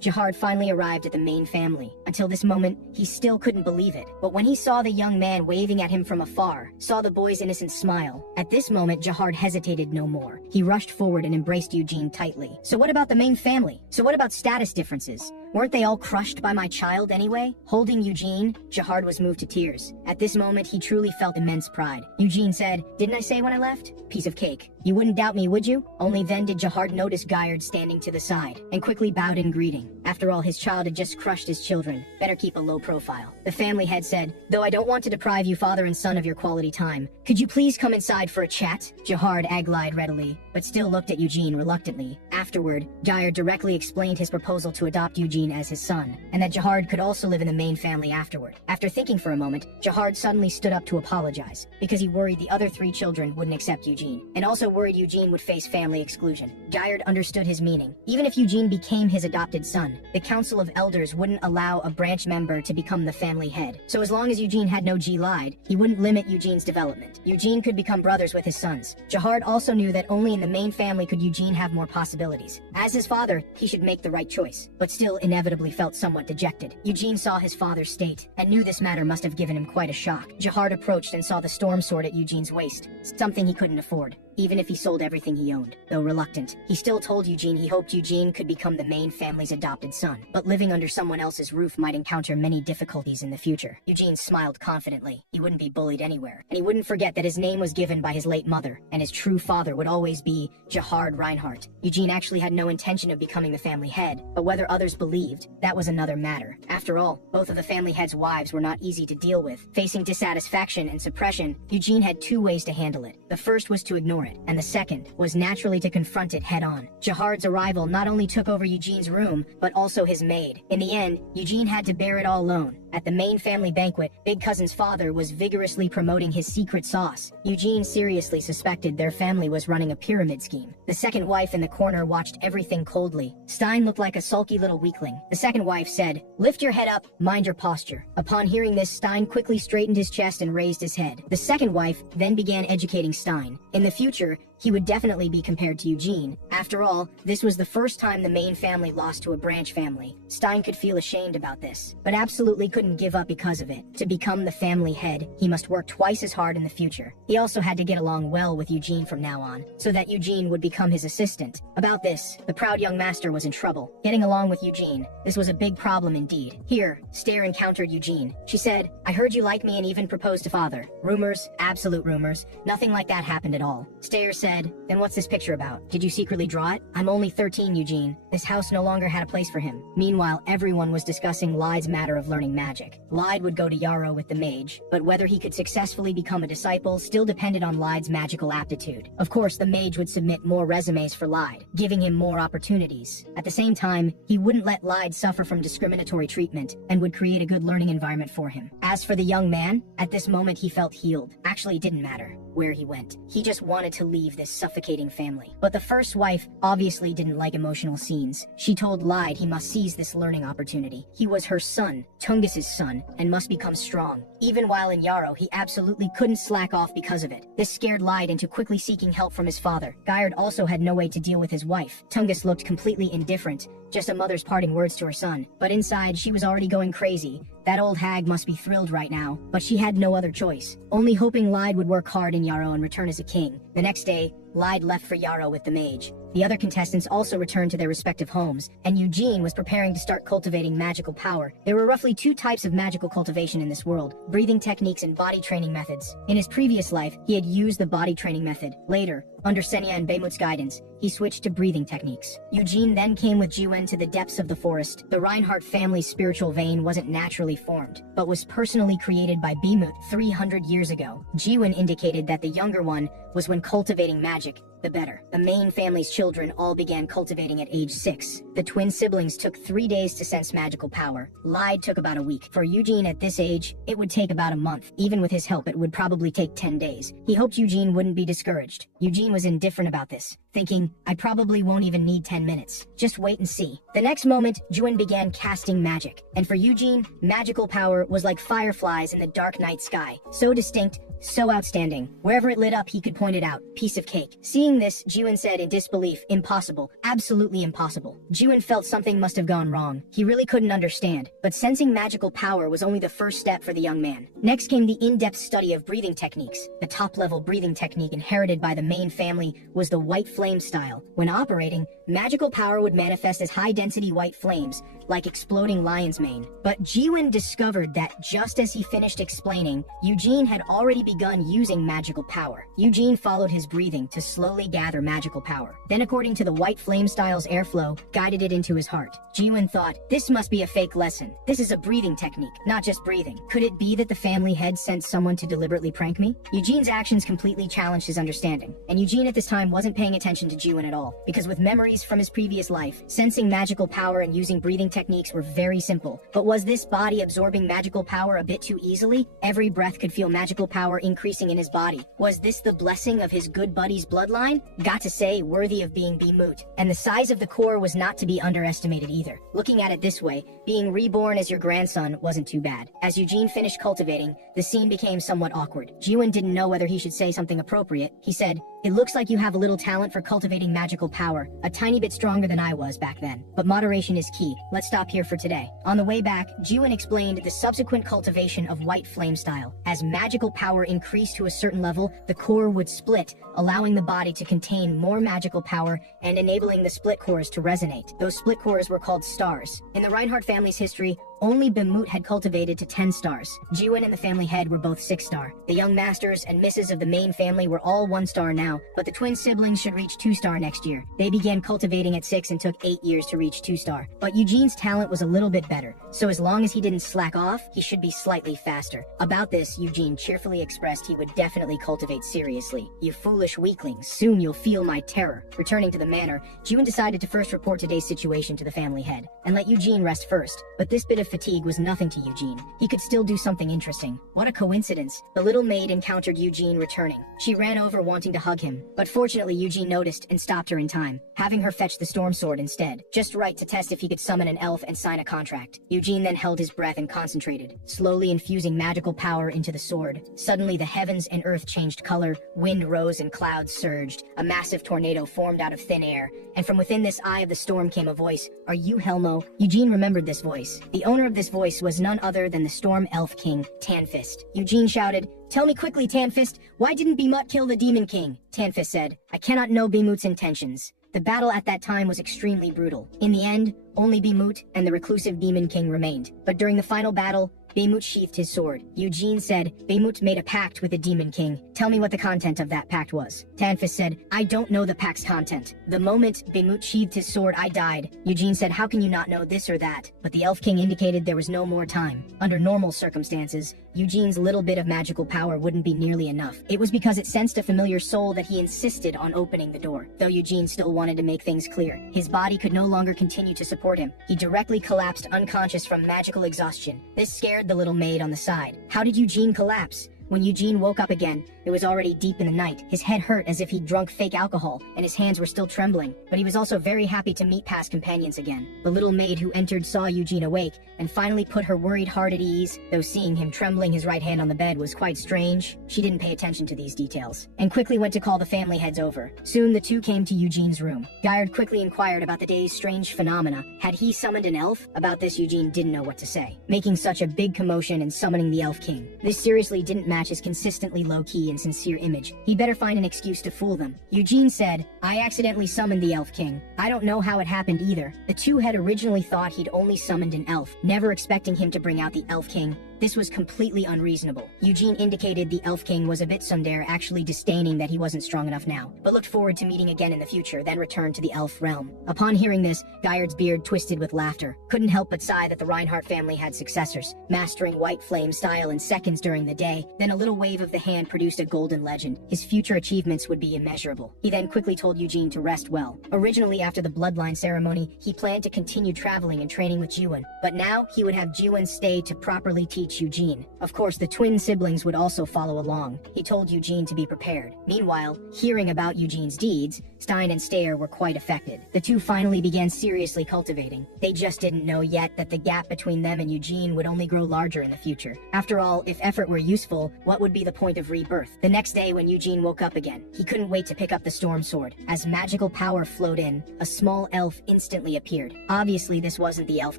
Jahard finally arrived at the main family. Until this moment, he still couldn't believe it. But when he saw the young man waving at him from afar, saw the boy's innocent smile, at this moment Jahard hesitated no more. He rushed forward and embraced Eugene tightly. "So what about the main family? So what about status differences? Weren't they all crushed by my child anyway?" Holding Eugene, Jahard was moved to tears. At this moment, he truly felt immense pride. Eugene said, "Didn't I say when I left? Piece of cake. You wouldn't doubt me, would you?" Only then did Jahard notice Guyard standing to the side, and quickly bowed in greeting. After all, his child had just crushed his children. Better keep a low profile. The family head said, "Though I don't want to deprive you father and son of your quality time, could you please come inside for a chat?" Jahard aglied readily, but still looked at Eugene reluctantly. Afterward, Guyard directly explained his proposal to adopt Eugene as his son, and that Jahard could also live in the main family afterward. After thinking for a moment, Jahard suddenly stood up to apologize, because he worried the other 3 children wouldn't accept Eugene, and also worried Eugene would face family exclusion. Guyard understood his meaning. Even if Eugene became his adopted son, the Council of Elders wouldn't allow a branch member to become the family head. So as long as Eugene had no G-Lide, he wouldn't limit Eugene's development. Eugene could become brothers with his sons. Jahard also knew that only in the main family could Eugene have more possibilities. As his father, he should make the right choice, but still inevitably felt somewhat dejected. Eugene saw his father's state, and knew this matter must have given him quite a shock. Jahard approached and saw the storm sword at Eugene's waist, something he couldn't afford, even if he sold everything he owned. Though reluctant, he still told Eugene he hoped Eugene could become the main family's adopted son, but living under someone else's roof might encounter many difficulties in the future. Eugene smiled confidently. He wouldn't be bullied anywhere, and he wouldn't forget that his name was given by his late mother, and his true father would always be Jahard Reinhardt. Eugene actually had no intention of becoming the family head, but whether others believed, that was another matter. After all, both of the family head's wives were not easy to deal with. Facing dissatisfaction and suppression, Eugene had 2 ways to handle it. The first was to ignore it, and the second was naturally to confront it head-on. Jahard's arrival not only took over Eugene's room, but also his maid. In the end, Eugene had to bear it all alone. At the main family banquet, Big Cousin's father was vigorously promoting his secret sauce. Eugene seriously suspected their family was running a pyramid scheme. The second wife in the corner watched everything coldly. Stein looked like a sulky little weakling. The second wife said, "Lift your head up, mind your posture." Upon hearing this, Stein quickly straightened his chest and raised his head. The second wife then began educating Stein. In the future, he would definitely be compared to Eugene. After all, this was the first time the main family lost to a branch family. Stein could feel ashamed about this, but absolutely couldn't give up because of it. To become the family head, he must work twice as hard in the future. He also had to get along well with Eugene from now on, so that Eugene would become his assistant. About this, the proud young master was in trouble. Getting along with Eugene, this was a big problem indeed. Here, Stair encountered Eugene. She said, "I heard you like me and even proposed to father." Rumors, absolute rumors. Nothing like that happened at all. Stair said, "Then what's this picture about? Did you secretly draw it?" "I'm only 13, Eugene." This house no longer had a place for him. Meanwhile, everyone was discussing Lyde's matter of learning magic. Lyde would go to Yarrow with the mage, but whether he could successfully become a disciple still depended on Lyde's magical aptitude. Of course, the mage would submit more resumes for Lyde, giving him more opportunities. At the same time, he wouldn't let Lyde suffer from discriminatory treatment, and would create a good learning environment for him. As for the young man, at this moment he felt healed. Actually, it didn't matter where he went. He just wanted to leave this suffocating family. But the first wife obviously didn't like emotional scenes. She told Lyde he must seize this learning opportunity. He was her son, Tungus's son, and must become strong. Even while in Yarrow, he absolutely couldn't slack off because of it. This scared Lyde into quickly seeking help from his father. Guyard also had no way to deal with his wife. Tungus looked completely indifferent, just a mother's parting words to her son. But inside, she was already going crazy. That old hag must be thrilled right now, but she had no other choice, only hoping Lyde would work hard in Yarrow and return as a king. The next day, Lyde left for Yarrow with the mage. The other contestants also returned to their respective homes, and Eugene was preparing to start cultivating magical power. There were roughly 2 types of magical cultivation in this world: breathing techniques and body training methods. In his previous life, he had used the body training method. Later, under Senya and Beimut's guidance, he switched to breathing techniques. Eugene then came with Jiwen to the depths of the forest. The Reinhardt family's spiritual vein wasn't naturally formed, but was personally created by Beimut 300 years ago. Jiwen indicated that the younger one was when cultivating magic, the better. The main family's children all began cultivating at age 6. The twin siblings took 3 days to sense magical power. Lyde took about a week. For Eugene at this age, it would take about a month. Even with his help, it would probably take 10 days. He hoped Eugene wouldn't be discouraged. Eugene was indifferent about this, thinking, I probably won't even need 10 minutes. Just wait and see. The next moment, Jiwen began casting magic. And for Eugene, magical power was like fireflies in the dark night sky. So distinct, so outstanding. Wherever it lit up, he could point it out. Piece of cake. Seeing this, Jiwen said in disbelief, impossible. Absolutely impossible. Jiwen felt something must have gone wrong. He really couldn't understand. But sensing magical power was only the first step for the young man. Next came the in-depth study of breathing techniques. The top-level breathing technique inherited by the main family was the white flame style. When operating, magical power would manifest as high-density white flames, like exploding lion's mane. But Jiwen discovered that just as he finished explaining, Eugene had already begun using magical power. Eugene followed his breathing to slowly gather magical power. Then, according to the white flame style's airflow, guided it into his heart. Jiwen thought, this must be a fake lesson. This is a breathing technique, not just breathing. Could it be that the family head sent someone to deliberately prank me? Eugene's actions completely challenged his understanding, and Eugene at this time wasn't paying attention to Jiwen at all, because with memories from his previous life, sensing magical power and using breathing techniques were very simple. But was this body absorbing magical power a bit too easily? Every breath could feel magical power increasing in his body. Was this the blessing of his good buddy's bloodline? Got to say, worthy of being Beimut. And the size of the core was not to be underestimated either. Looking at it this way, being reborn as your grandson wasn't too bad. As Eugene finished cultivating, the scene became somewhat awkward. Jiwen didn't know whether he should say something appropriate. He said, it looks like you have a little talent for cultivating magical power, a tiny bit stronger than I was back then. But moderation is key. Let's stop here for today. On the way back, Jiwen explained the subsequent cultivation of white flame style. As magical power increased to a certain level, the core would split, allowing the body to contain more magical power and enabling the split cores to resonate. Those split cores were called stars. In the Reinhardt family's history, only Beimut had cultivated to 10 stars. Jiwen and the family head were both 6-star. The young masters and misses of the main family were all 1-star now, but the twin siblings should reach 2-star next year. They began cultivating at 6 and took 8 years to reach 2-star. But Eugene's talent was a little bit better, so as long as he didn't slack off, he should be slightly faster. About this, Eugene cheerfully expressed he would definitely cultivate seriously. You foolish weaklings, soon you'll feel my terror. Returning to the manor, Jiwen decided to first report today's situation to the family head, and let Eugene rest first. But this bit of fatigue was nothing to Eugene. He could still do something interesting. What a coincidence. The little maid encountered Eugene returning. She ran over wanting to hug him, but fortunately Eugene noticed and stopped her in time, having her fetch the storm sword instead, just right to test if he could summon an elf and sign a contract. Eugene then held his breath and concentrated, slowly infusing magical power into the sword. Suddenly the heavens and earth changed color, wind rose and clouds surged. A massive tornado formed out of thin air, and from within this eye of the storm came a voice. Are you Helmo? Eugene remembered this voice. The owner of this voice was none other than the Storm Elf King, Tanfist. Eugene shouted, tell me quickly, Tanfist, why didn't Beimut kill the Demon King? Tanfist said, I cannot know Beimut's intentions. The battle at that time was extremely brutal. In the end, only Beimut and the reclusive Demon King remained. But during the final battle, Beimut sheathed his sword. Eugene said, Beimut made a pact with the Demon King. Tell me what the content of that pact was. Tanfist said, I don't know the pact's content. The moment Beimut sheathed his sword, I died. Eugene said, how can you not know this or that? But the Elf King indicated there was no more time. Under normal circumstances, Eugene's little bit of magical power wouldn't be nearly enough. It was because it sensed a familiar soul that he insisted on opening the door. Though Eugene still wanted to make things clear, his body could no longer continue to support him. He directly collapsed unconscious from magical exhaustion. This scared the little maid on the side. How did Eugene collapse? When Eugene woke up again, It was already deep in the night. His head hurt as if he'd drunk fake alcohol, and his hands were still trembling, but he was also very happy to meet past companions again. The little maid who entered saw Eugene awake, and finally put her worried heart at ease, though seeing him trembling his right hand on the bed was quite strange. She didn't pay attention to these details, and quickly went to call the family heads over. Soon the two came to Eugene's room. Guyard quickly inquired about the day's strange phenomena. Had he summoned an elf? About this, Eugene didn't know what to say, making such a big commotion and summoning the Elf King. This seriously didn't match his consistently low-key and sincere image. He'd better find an excuse to fool them. Eugene said, "I accidentally summoned the Elf King. I don't know how it happened either." The two had originally thought he'd only summoned an elf, never expecting him to bring out the Elf King. This was completely unreasonable. Eugene indicated the Elf King was a bit tsundere, actually disdaining that he wasn't strong enough now, but looked forward to meeting again in the future, then returned to the elf realm. Upon hearing this, Guyard's beard twisted with laughter. Couldn't help but sigh that the Reinhardt family had successors, mastering White Flame style in seconds during the day. Then a little wave of the hand produced a golden legend. His future achievements would be immeasurable. He then quickly told Eugene to rest well. Originally, after the bloodline ceremony, he planned to continue traveling and training with Jiwon, but now he would have Jiwon stay to properly teach Eugene. Of course, the twin siblings would also follow along. He told Eugene to be prepared. Meanwhile, hearing about Eugene's deeds, Stein and Stayer were quite affected. The two finally began seriously cultivating. They just didn't know yet that the gap between them and Eugene would only grow larger in the future. After all, if effort were useful, what would be the point of rebirth? The next day when Eugene woke up again, he couldn't wait to pick up the storm sword. As magical power flowed in, a small elf instantly appeared. Obviously, this wasn't the Elf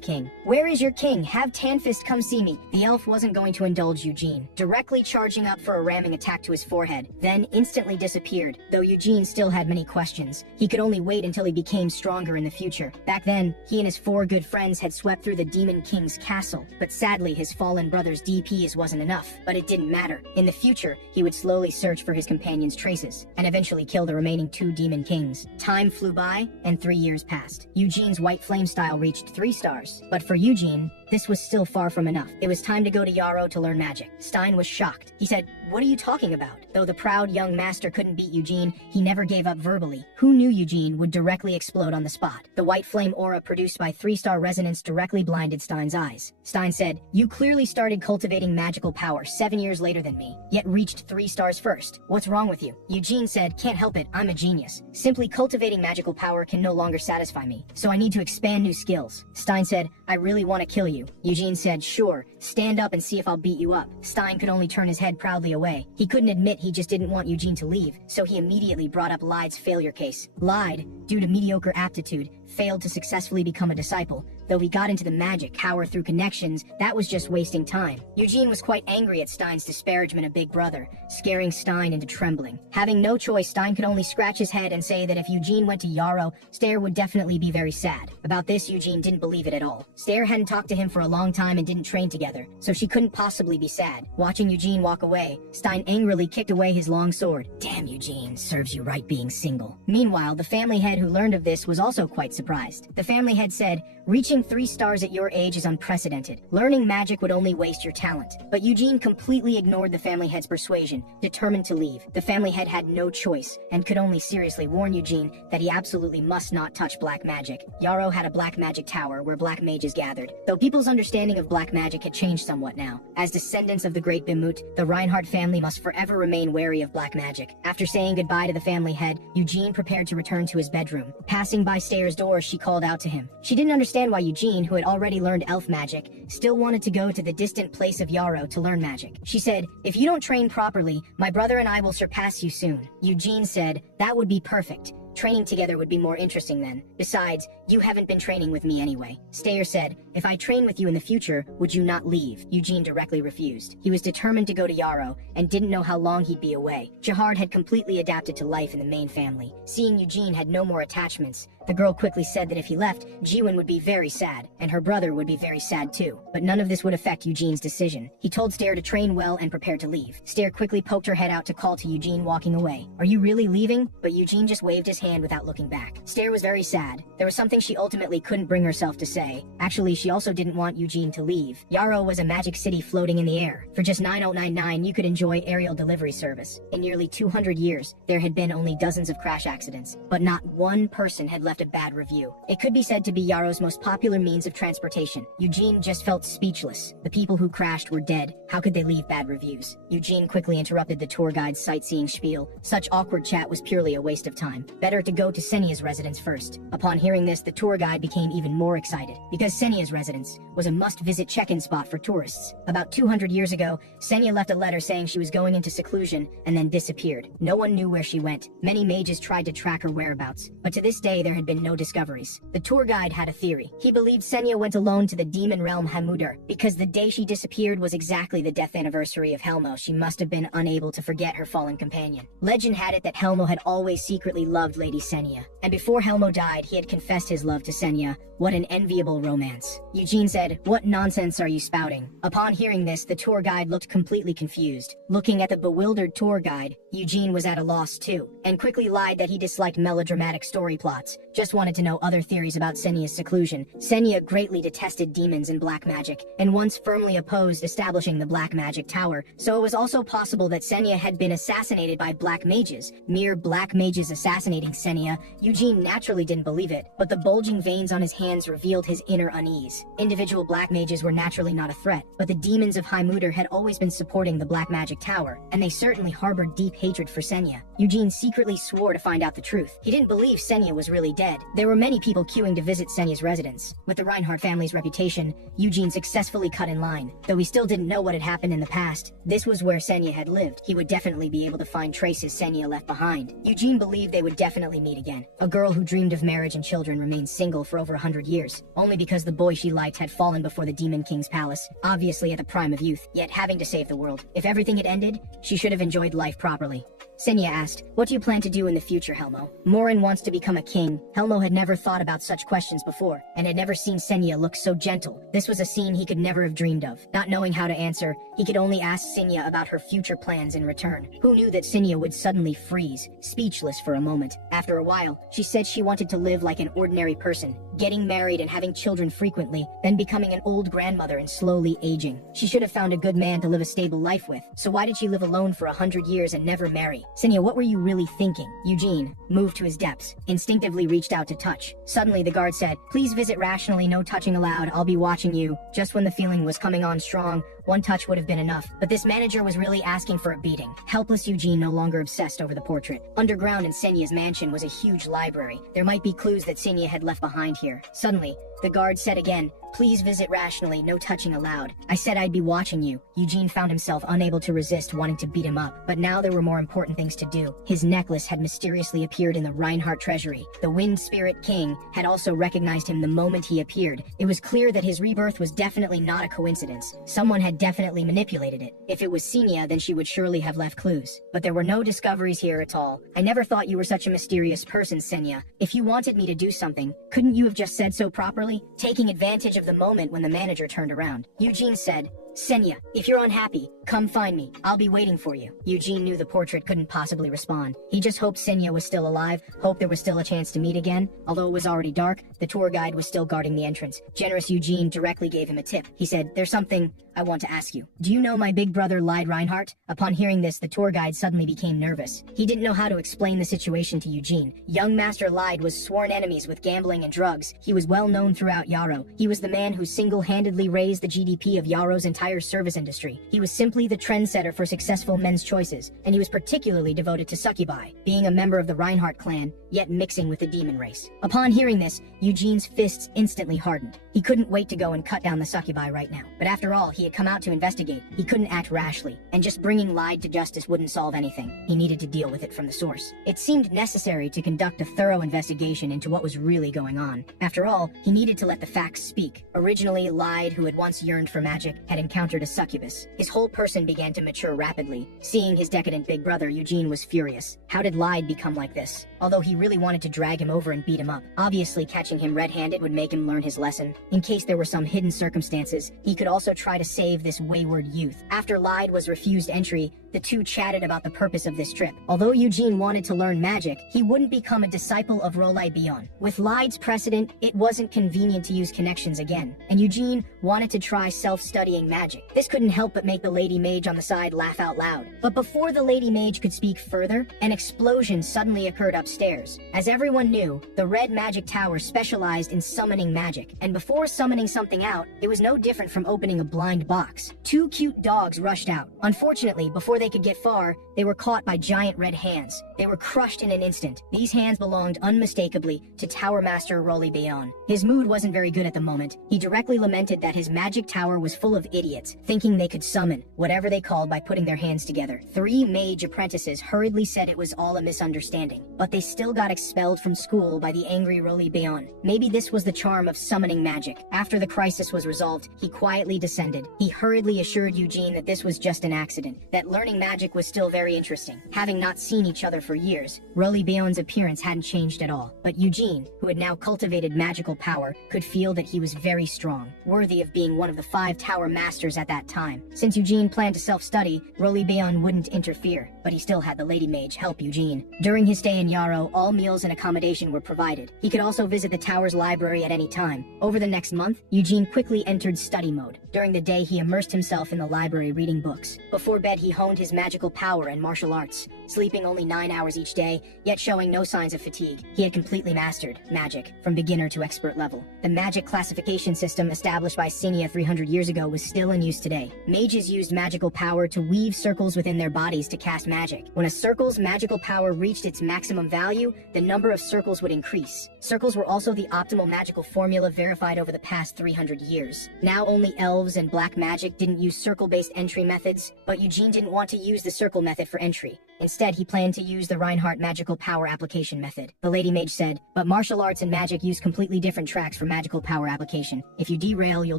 King. "Where is your king? Have Tanfist come see me." The elf wasn't going to indulge Eugene, directly charging up for a ramming attack to his forehead, then instantly disappeared. Though Eugene still had many questions, he could only wait until he became stronger in the future. Back then, he and his 4 good friends had swept through the Demon King's castle, but sadly his fallen brother's DPs wasn't enough. But it didn't matter. In the future, he would slowly search for his companion's traces, and eventually kill the remaining 2 Demon Kings. Time flew by, and 3 years passed. Eugene's White Flame style reached 3 stars, but for Eugene, this was still far from enough. It was time to go to Yarrow to learn magic. Stein was shocked. He said, "What are you talking about?" Though the proud young master couldn't beat Eugene, he never gave up verbally. Who knew Eugene would directly explode on the spot? The white flame aura produced by 3-star resonance directly blinded Stein's eyes. Stein said, "You clearly started cultivating magical power 7 years later than me, yet reached 3 stars first. What's wrong with you?" Eugene said, "Can't help it, I'm a genius. Simply cultivating magical power can no longer satisfy me, so I need to expand new skills." Stein said, "I really want to kill you." Eugene said, "Sure, stand up and see if I'll beat you up." Stein could only turn his head proudly away. He couldn't admit he just didn't want Eugene to leave, so he immediately brought up Lyde's failure case. Lyde, due to mediocre aptitude, failed to successfully become a disciple. Though he got into the magic power through connections, that was just wasting time. Eugene was quite angry at Stein's disparagement of Big Brother, scaring Stein into trembling. Having no choice, Stein could only scratch his head and say that if Eugene went to Yarrow, Stayer would definitely be very sad. About this, Eugene didn't believe it at all. Stayer hadn't talked to him for a long time and didn't train together, so she couldn't possibly be sad. Watching Eugene walk away, Stein angrily kicked away his long sword. "Damn, Eugene, serves you right being single." Meanwhile, the family head who learned of this was also quite surprised. The family head said, "Reaching 3 stars at your age is unprecedented. Learning magic would only waste your talent." But Eugene completely ignored the family head's persuasion, determined to leave. The family head had no choice, and could only seriously warn Eugene that he absolutely must not touch black magic. Yarrow had a black magic tower where black mages gathered, though people's understanding of black magic had changed somewhat now. As descendants of the great Bimut, the Reinhardt family must forever remain wary of black magic. After saying goodbye to the family head, Eugene prepared to return to his bedroom. Passing by Stayer's door, she called out to him. She didn't understand why Eugene, who had already learned elf magic, still wanted to go to the distant place of Yarrow to learn magic. She said, "If you don't train properly, my brother and I will surpass you soon." Eugene said, "That would be perfect. Training together would be more interesting then. Besides, you haven't been training with me anyway." Stayer said, "If I train with you in the future, would you not leave?" Eugene directly refused. He was determined to go to Yarrow, and didn't know how long he'd be away. Jahard had completely adapted to life in the main family. Seeing Eugene had no more attachments, the girl quickly said that if he left, Jiwon would be very sad, and her brother would be very sad too. But none of this would affect Eugene's decision. He told Stayer to train well and prepare to leave. Stayer quickly poked her head out to call to Eugene walking away. "Are you really leaving?" But Eugene just waved his hand without looking back. Stair was very sad. There was something she ultimately couldn't bring herself to say. Actually, she also didn't want Eugene to leave. Yarrow was a magic city floating in the air. For just 9099, you could enjoy aerial delivery service. In nearly 200 years, there had been only dozens of crash accidents, but not one person had left a bad review. It could be said to be Yarrow's most popular means of transportation. Eugene just felt speechless. The people who crashed were dead. How could they leave bad reviews? Eugene quickly interrupted the tour guide's sightseeing spiel. Such awkward chat was purely a waste of time. Better to go to Senia's residence first. Upon hearing this, the tour guide became even more excited, because Senia's residence was a must-visit check-in spot for tourists. About 200 years ago, Senia left a letter saying she was going into seclusion and then disappeared. No one knew where she went. Many mages tried to track her whereabouts, but to this day there had been no discoveries. The tour guide had a theory. He believed Senia went alone to the demon realm Hamuder, because the day she disappeared was exactly the death anniversary of Helmo. She must have been unable to forget her fallen companion. Legend had it that Helmo had always secretly loved Lady Senia, and before Helmo died, he had confessed his love to Senia. What an enviable romance. Eugene said, "What nonsense are you spouting?" Upon hearing this, the tour guide looked completely confused. Looking at the bewildered tour guide, Eugene was at a loss too, and quickly lied that he disliked melodramatic story plots, just wanted to know other theories about Senia's seclusion. Senia greatly detested demons and black magic, and once firmly opposed establishing the Black Magic Tower, so it was also possible that Senia had been assassinated by black mages. Mere black mages assassinating Senia, Eugene naturally didn't believe it, but the bulging veins on his hands revealed his inner unease. Individual black mages were naturally not a threat, but the demons of Hamuder had always been supporting the Black Magic Tower, and they certainly harbored deep hatred for Senia. Eugene secretly swore to find out the truth. He didn't believe Senia was really dead. There were many people queuing to visit Senia's residence. With the Reinhardt family's reputation, Eugene successfully cut in line. Though he still didn't know what had happened in the past, this was where Senia had lived. He would definitely be able to find traces Senia left behind. Eugene believed they would definitely meet again. A girl who dreamed of marriage and children remained single for over 100 years, only because the boy she liked had fallen before the Demon King's palace, obviously at the prime of youth, yet having to save the world. If everything had ended, she should have enjoyed life properly. Senia asked, "What do you plan to do in the future, Helmo?" Morin wants to become a king. Helmo had never thought about such questions before, and had never seen Senia look so gentle. This was a scene he could never have dreamed of. Not knowing how to answer, he could only ask Senia about her future plans in return. Who knew that Senia would suddenly freeze, speechless for a moment? After a while, she said she wanted to live like an ordinary person, getting married and having children frequently, then becoming an old grandmother and slowly aging. She should have found a good man to live a stable life with, so why did she live alone for 100 years and never marry? Senia, what were you really thinking? Eugene, moved to his depths, instinctively reached out to touch. Suddenly the guard said, "Please visit rationally, no touching allowed, I'll be watching you." Just when the feeling was coming on strong, one touch would have been enough, but this manager was really asking for a beating. Helpless Eugene no longer obsessed over the portrait. Underground in Senia's mansion was a huge library. There might be clues that Senia had left behind here. Suddenly, the guard said again, "Please visit rationally, no touching allowed." "I said I'd be watching you." Eugene found himself unable to resist wanting to beat him up, but now there were more important things to do. His necklace had mysteriously appeared in the Reinhardt treasury. The Wind Spirit King had also recognized him the moment he appeared. It was clear that his rebirth was definitely not a coincidence. Someone had definitely manipulated it. If it was Senia, then she would surely have left clues. But there were no discoveries here at all. "I never thought you were such a mysterious person, Senia. If you wanted me to do something, couldn't you have just said so properly?" Taking advantage of the moment when the manager turned around, Eugene said, "Senia, if you're unhappy, come find me. I'll be waiting for you." Eugene knew the portrait couldn't possibly respond. He just hoped Senia was still alive, hoped there was still a chance to meet again. Although it was already dark, the tour guide was still guarding the entrance. Generous Eugene directly gave him a tip. He said, "There's something I want to ask you. Do you know my big brother Lyde Reinhardt?" Upon hearing this, the tour guide suddenly became nervous. He didn't know how to explain the situation to Eugene. Young Master Lyde was sworn enemies with gambling and drugs. He was well known throughout Yarrow. He was the man who single-handedly raised the GDP of Yarrow's entire service industry. He was simply the trendsetter for successful men's choices, and he was particularly devoted to succubi, being a member of the Reinhardt clan, yet mixing with the demon race. Upon hearing this, Eugene's fists instantly hardened. He couldn't wait to go and cut down the succubi right now. But after all, he had come out to investigate. He couldn't act rashly, and just bringing Lyde to justice wouldn't solve anything. He needed to deal with it from the source. It seemed necessary to conduct a thorough investigation into what was really going on. After all, he needed to let the facts speak. Originally, Lyde, who had once yearned for magic, had encountered a succubus. His whole person began to mature rapidly. Seeing his decadent big brother, Eugene was furious. How did Lyde become like this? Although he really wanted to drag him over and beat him up. Obviously, catching him red-handed would make him learn his lesson. In case there were some hidden circumstances, he could also try to save this wayward youth. After Lyde was refused entry, The two chatted about the purpose of this trip. Although Eugene wanted to learn magic, he wouldn't become a disciple of Reborn. With Lide's precedent, it wasn't convenient to use connections again, and Eugene wanted to try self-studying magic. This couldn't help but make the Lady Mage on the side laugh out loud. But before the Lady Mage could speak further, an explosion suddenly occurred upstairs. As everyone knew, the Red Magic Tower specialized in summoning magic, and before summoning something out, it was no different from opening a blind box. Two cute dogs rushed out. Unfortunately, before they could get far, they were caught by giant red hands. They were crushed in an instant. These hands belonged unmistakably to Tower Master Reborn. His mood wasn't very good at the moment. He directly lamented that his magic tower was full of idiots, thinking they could summon whatever they called by putting their hands together. Three mage apprentices hurriedly said it was all a misunderstanding, but they still got expelled from school by the angry Reborn. Maybe this was the charm of summoning magic. After the crisis was resolved, he quietly descended. He hurriedly assured Eugene that this was just an accident, that learning magic was still very interesting. Having not seen each other for years, Reborn's appearance hadn't changed at all, but Eugene, who had now cultivated magical power, could feel that he was very strong, worthy of being one of the 5 tower masters at that time. Since Eugene planned to self-study, Reborn wouldn't interfere, but he still had the Lady Mage help Eugene. During his stay in Yarrow, all meals and accommodation were provided. He could also visit the tower's library at any time. Over the next month, Eugene quickly entered study mode. During the day, he immersed himself in the library reading books. Before bed, he honed his magical power and martial arts, sleeping only 9 hours each day, yet showing no signs of fatigue. He had completely mastered magic, from beginner to expert level. The magic classification system established by Sinia 300 years ago was still in use today. Mages used magical power to weave circles within their bodies to cast magic. When a circle's magical power reached its maximum value, the number of circles would increase. Circles were also the optimal magical formula verified over the past 300 years. Now only elves and black magic didn't use circle-based entry methods, but Eugene didn't want to use the circle method for entry. Instead, he planned to use the Reinhardt magical power application method. The Lady Mage said, but martial arts and magic use completely different tracks for magical power application. If you derail, you'll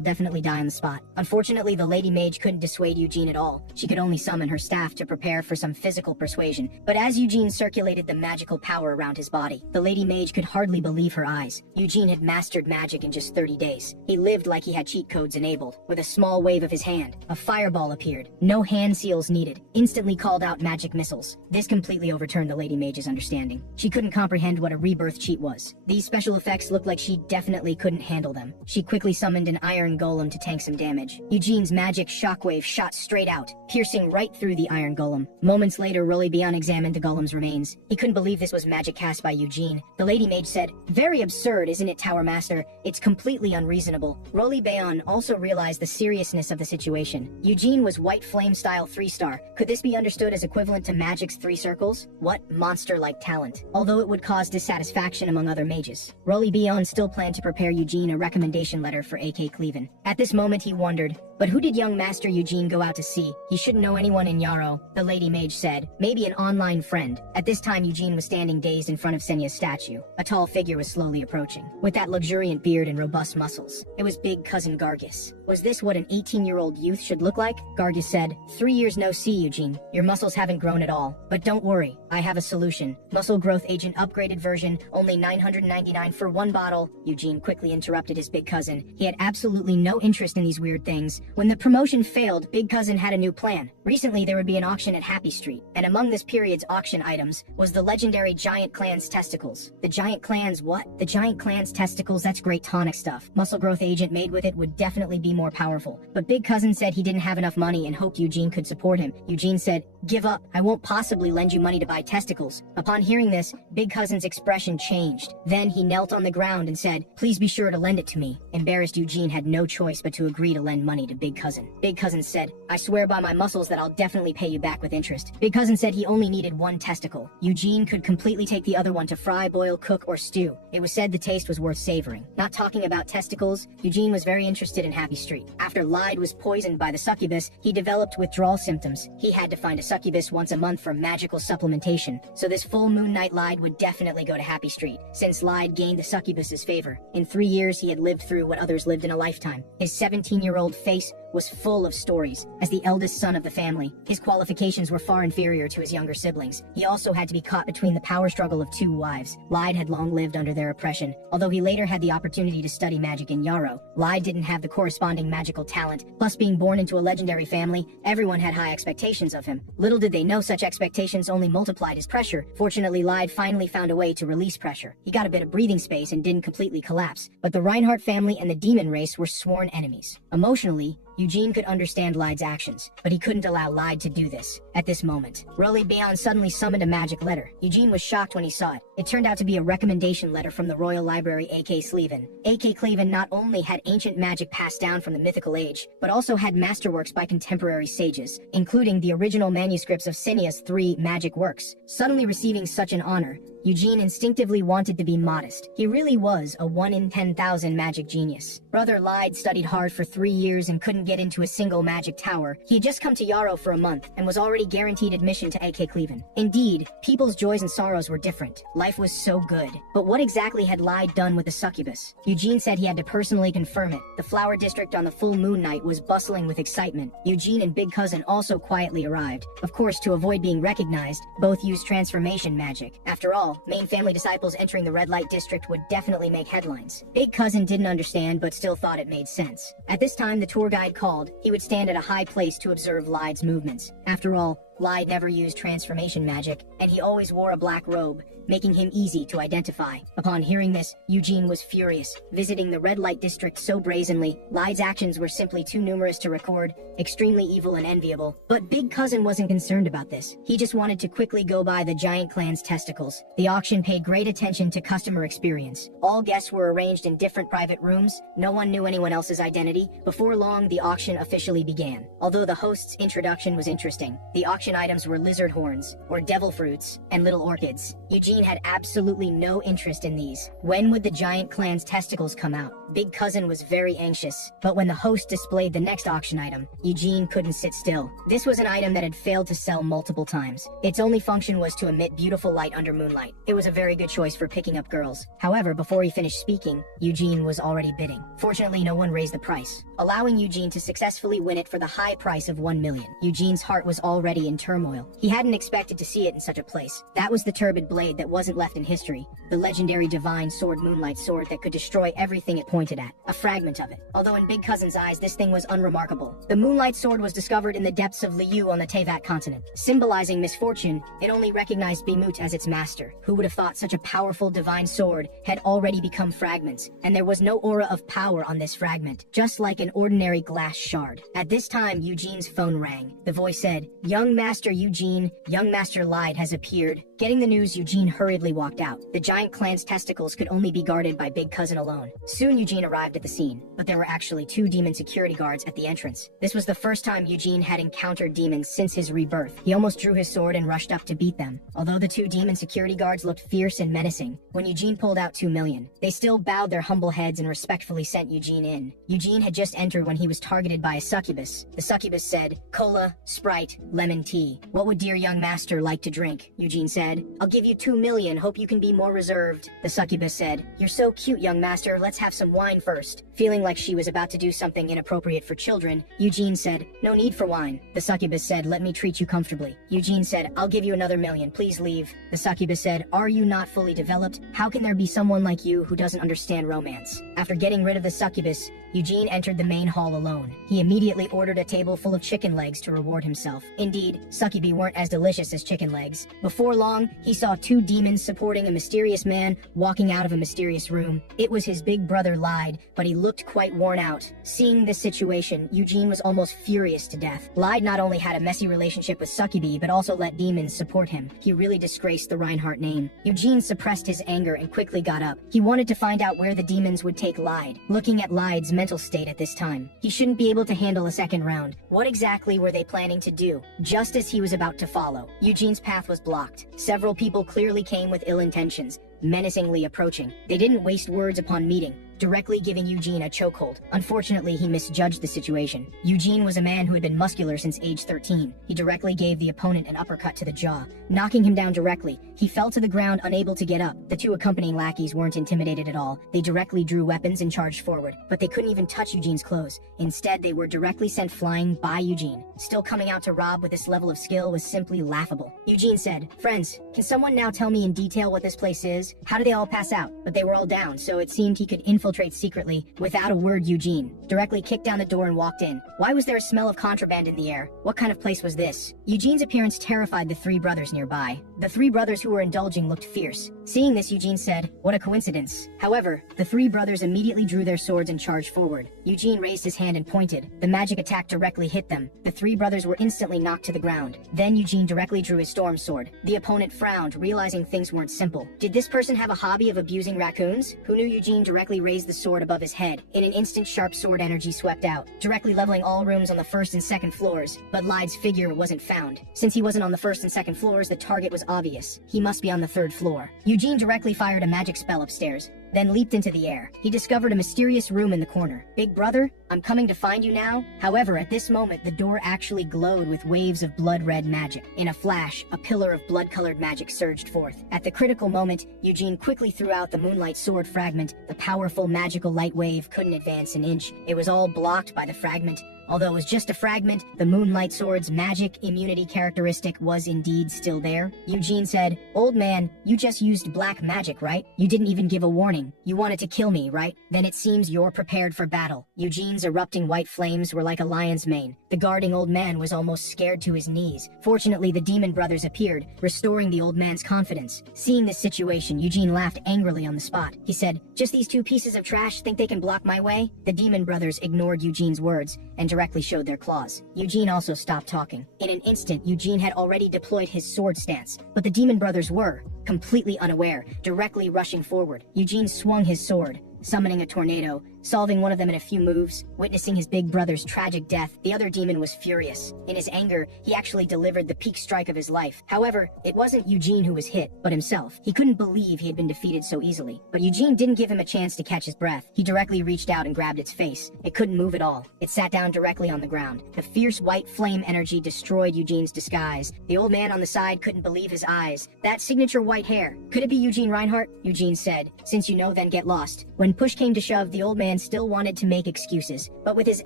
definitely die on the spot. Unfortunately, the Lady Mage couldn't dissuade Eugene at all. She could only summon her staff to prepare for some physical persuasion. But as Eugene circulated the magical power around his body, the Lady Mage could hardly believe her eyes. Eugene had mastered magic in just 30 days. He lived like he had cheat codes enabled. With a small wave of his hand, a fireball appeared. No hand seals needed. Instantly called out magic missiles. This completely overturned the Lady Mage's understanding. She couldn't comprehend what a rebirth cheat was. These special effects looked like she definitely couldn't handle them. She quickly summoned an iron golem to tank some damage. Eugene's magic shockwave shot straight out, piercing right through the iron golem. Moments later, Reborn examined the golem's remains. He couldn't believe this was magic cast by Eugene. The Lady Mage said, "Very absurd, isn't it, Tower Master? It's completely unreasonable." Reborn also realized the seriousness of the situation. Eugene was White Flame style 3-star. Could this be understood as equivalent to magic's 3 circles? What monster-like talent? Although it would cause dissatisfaction among other mages, Reborn still planned to prepare Eugene a recommendation letter for A.K. Cleven. At this moment he wondered, but who did young Master Eugene go out to see? He shouldn't know anyone in Yarrow, the Lady Mage said. Maybe an online friend. At this time Eugene was standing dazed in front of Senya's statue. A tall figure was slowly approaching, with that luxuriant beard and robust muscles. It was big cousin Gargis. Was this what an 18-year-old youth should look like? Gargis said, 3 years no see, Eugene. Your muscles haven't grown at all. But don't worry, I have a solution. Muscle growth agent upgraded version, only $999 for 1 bottle. Eugene quickly interrupted his big cousin. He had absolutely no interest in these weird things. When the promotion failed, big cousin had a new plan. Recently there would be an auction at Happy Street, and among this period's auction items was the legendary Giant Clan's testicles. The Giant Clan's what? The Giant Clan's testicles, that's great tonic stuff. Muscle growth agent made with it would definitely be more powerful. But big cousin said he didn't have enough money and hoped Eugene could support him. Eugene said, "Give up. I won't possibly lend you money to buy testicles." Upon hearing this, big cousin's expression changed. Then he knelt on the ground and said, "Please be sure to lend it to me." Embarrassed Eugene had no choice but to agree to lend money to big cousin. Big cousin said, "I swear by my muscles that I'll definitely pay you back with interest." Big cousin said he only needed 1 testicle. Eugene could completely take the other one to fry, boil, cook, or stew. It was said the taste was worth savoring. Not talking about testicles, Eugene was very interested in Happy Street. After Lyde was poisoned by the succubus, he developed withdrawal symptoms. He had to find a succubus once a month for magical supplementation. So this full moon night Lyde would definitely go to Happy Street, since Lyde gained the succubus's favor. In 3 years, he had lived through what others lived in a lifetime. His 17-year-old face was full of stories. As the eldest son of the family, his qualifications were far inferior to his younger siblings. He also had to be caught between the power struggle of two wives. Lyde had long lived under their oppression. Although he later had the opportunity to study magic in Yarrow, Lyde didn't have the corresponding magical talent. Plus, being born into a legendary family, everyone had high expectations of him. Little did they know such expectations only multiplied his pressure. Fortunately, Lyde finally found a way to release pressure. He got a bit of breathing space and didn't completely collapse. But the Reinhardt family and the demon race were sworn enemies. Emotionally, Eugene could understand Lyde's actions, but he couldn't allow Lyde to do this. At this moment, Rolly Bayon suddenly summoned a magic letter. Eugene was shocked when he saw it. It turned out to be a recommendation letter from the Royal Library A.K. Sleven. A.K. Cleven not only had ancient magic passed down from the mythical age, but also had masterworks by contemporary sages, including the original manuscripts of Cinea's 3 magic works. Suddenly receiving such an honor, Eugene instinctively wanted to be modest. He really was a 1 in 10,000 magic genius. Brother Lyde studied hard for 3 years and couldn't get into a single magic tower. He had just come to Yarrow for a month and was already guaranteed admission to A.K. Cleven. Indeed, people's joys and sorrows were different. Life was so good. But what exactly had Lyde done with the succubus? Eugene said he had to personally confirm it. The flower district on the full moon night was bustling with excitement. Eugene and Big Cousin also quietly arrived. Of course, to avoid being recognized, both used transformation magic. After all, main family disciples entering the red light district would definitely make headlines. Big Cousin didn't understand but still thought it made sense. At this time, the tour guide called. He would stand at a high place to observe Lyde's movements. After all, Lyde never used transformation magic, and he always wore a black robe, making him easy to identify. Upon hearing this, Eugene was furious. Visiting the red light district so brazenly, Lyde's actions were simply too numerous to record, extremely evil and enviable. But Big Cousin wasn't concerned about this. He just wanted to quickly go by the giant clan's testicles. The auction paid great attention to customer experience. All guests were arranged in different private rooms. No one knew anyone else's identity. Before long, the auction officially began. Although the host's introduction was interesting, the auction items were lizard horns, or devil fruits, and little orchids. Eugene had absolutely no interest in these. When would the giant clan's testicles come out? Big Cousin was very anxious, but when the host displayed the next auction item, Eugene couldn't sit still. This was an item that had failed to sell multiple times. Its only function was to emit beautiful light under moonlight. It was a very good choice for picking up girls. However, before he finished speaking, Eugene was already bidding. Fortunately, no one raised the price, allowing Eugene to successfully win it for the high price of 1 million. Eugene's heart was already in turmoil. He hadn't expected to see it in such a place. That was the turbid blade that wasn't left in history. The legendary divine sword, Moonlight Sword, that could destroy everything it pointed at. A fragment of it. Although in Big Cousin's eyes, this thing was unremarkable. The Moonlight Sword was discovered in the depths of Liu on the Teyvat continent. Symbolizing misfortune, it only recognized Bimut as its master. Who would have thought such a powerful divine sword had already become fragments? And there was no aura of power on this fragment, just like an ordinary glass shard. At this time, Eugene's phone rang. The voice said, "Young Master Eugene, young Master Lyde has appeared." Getting the news, Eugene hurriedly walked out. The giant clan's testicles could only be guarded by Big Cousin alone. Soon Eugene arrived at the scene, but there were actually 2 demon security guards at the entrance. This was the first time Eugene had encountered demons since his rebirth. He almost drew his sword and rushed up to beat them. Although the 2 demon security guards looked fierce and menacing, when Eugene pulled out 2 million, they still bowed their humble heads and respectfully sent Eugene in. Eugene had just entered when he was targeted by a succubus. The succubus said, "Cola, Sprite, lemon tea. What would dear young master like to drink?" Eugene said, "I'll give you 2 million, hope you can be more reserved." The succubus said, "You're so cute, young master, let's have some wine first." Feeling like she was about to do something inappropriate for children, Eugene said, "No need for wine." The succubus said, "Let me treat you comfortably." Eugene said, "I'll give you another 1 million, please leave." The succubus said, "Are you not fully developed? How can there be someone like you who doesn't understand romance?" After getting rid of the succubus, Eugene entered the main hall alone. He immediately ordered a table full of chicken legs to reward himself. Indeed, succubi weren't as delicious as chicken legs. Before long, he saw 2 demons supporting a mysterious man walking out of a mysterious room. It was his big brother Lyde, but he looked quite worn out. Seeing this situation, Eugene was almost furious to death. Lyde not only had a messy relationship with succubi, but also let demons support him. He really disgraced the Reinhardt name. Eugene suppressed his anger and quickly got up. He wanted to find out where the demons would take Lyde. Looking at Lyde's mental state at this time, he shouldn't be able to handle a second round. What exactly were they planning to do? Just as he was about to follow, Eugene's path was blocked. Several people clearly came with ill intentions, menacingly approaching. They didn't waste words upon meeting, directly giving Eugene a chokehold. Unfortunately, he misjudged the situation. Eugene was a man who had been muscular since age 13. He directly gave the opponent an uppercut to the jaw, knocking him down directly. He fell to the ground, unable to get up. The two accompanying lackeys weren't intimidated at all. They directly drew weapons and charged forward, but they couldn't even touch Eugene's clothes. Instead, they were directly sent flying by Eugene. Still coming out to rob with this level of skill was simply laughable. Eugene said, "Friends, can someone now tell me in detail what this place is? How did they all pass out?" But they were all down, so it seemed he could infiltrate secretly. Without a word, Eugene directly kicked down the door and walked in. Why was there a smell of contraband in the air? What kind of place was this? Eugene's appearance terrified the three brothers nearby. The three brothers who were indulging looked fierce. Seeing this, Eugene said, "What a coincidence." However, the three brothers immediately drew their swords and charged forward. Eugene raised his hand and pointed. The magic attack directly hit them. The three brothers were instantly knocked to the ground. Then Eugene directly drew his storm sword. The opponent frowned, realizing things weren't simple. Did this person have a hobby of abusing raccoons? Who knew? Eugene directly raised the sword above his head. In an instant, sharp sword energy swept out, directly leveling all rooms on the first and second floors. But Lyde's figure wasn't found. Since he wasn't on the first and second floors, the target was obvious. He must be on the third floor. Eugene directly fired a magic spell upstairs, then leaped into the air. He discovered a mysterious room in the corner. "Big brother, I'm coming to find you now." However, at this moment, the door actually glowed with waves of blood-red magic. In a flash, a pillar of blood-colored magic surged forth. At the critical moment, Eugene quickly threw out the moonlight sword fragment. The powerful magical light wave couldn't advance an inch. It was all blocked by the fragment. Although it was just a fragment, the Moonlight Sword's magic immunity characteristic was indeed still there. Eugene said, "Old man, you just used black magic, right? You didn't even give a warning. You wanted to kill me, right? Then it seems you're prepared for battle." Eugene's erupting white flames were like a lion's mane. The guarding old man was almost scared to his knees. Fortunately, the demon brothers appeared, restoring the old man's confidence. Seeing this situation, Eugene laughed angrily on the spot. He said, "Just these two pieces of trash think they can block my way?" The demon brothers ignored Eugene's words and directly showed their claws. Eugene also stopped talking. In an instant, Eugene had already deployed his sword stance, but the demon brothers were completely unaware, directly rushing forward. Eugene swung his sword, summoning a tornado, solving one of them in a few moves. Witnessing his big brother's tragic death, the other demon was furious. In his anger, he actually delivered the peak strike of his life. However, it wasn't Eugene who was hit, but himself. He couldn't believe he had been defeated so easily. But Eugene didn't give him a chance to catch his breath. He directly reached out and grabbed its face. It couldn't move at all. It sat down directly on the ground. The fierce white flame energy destroyed Eugene's disguise. The old man on the side couldn't believe his eyes. That signature white hair. Could it be Eugene Reinhardt? Eugene said, "Since you know, then get lost." When push came to shove, the old man still wanted to make excuses, but with his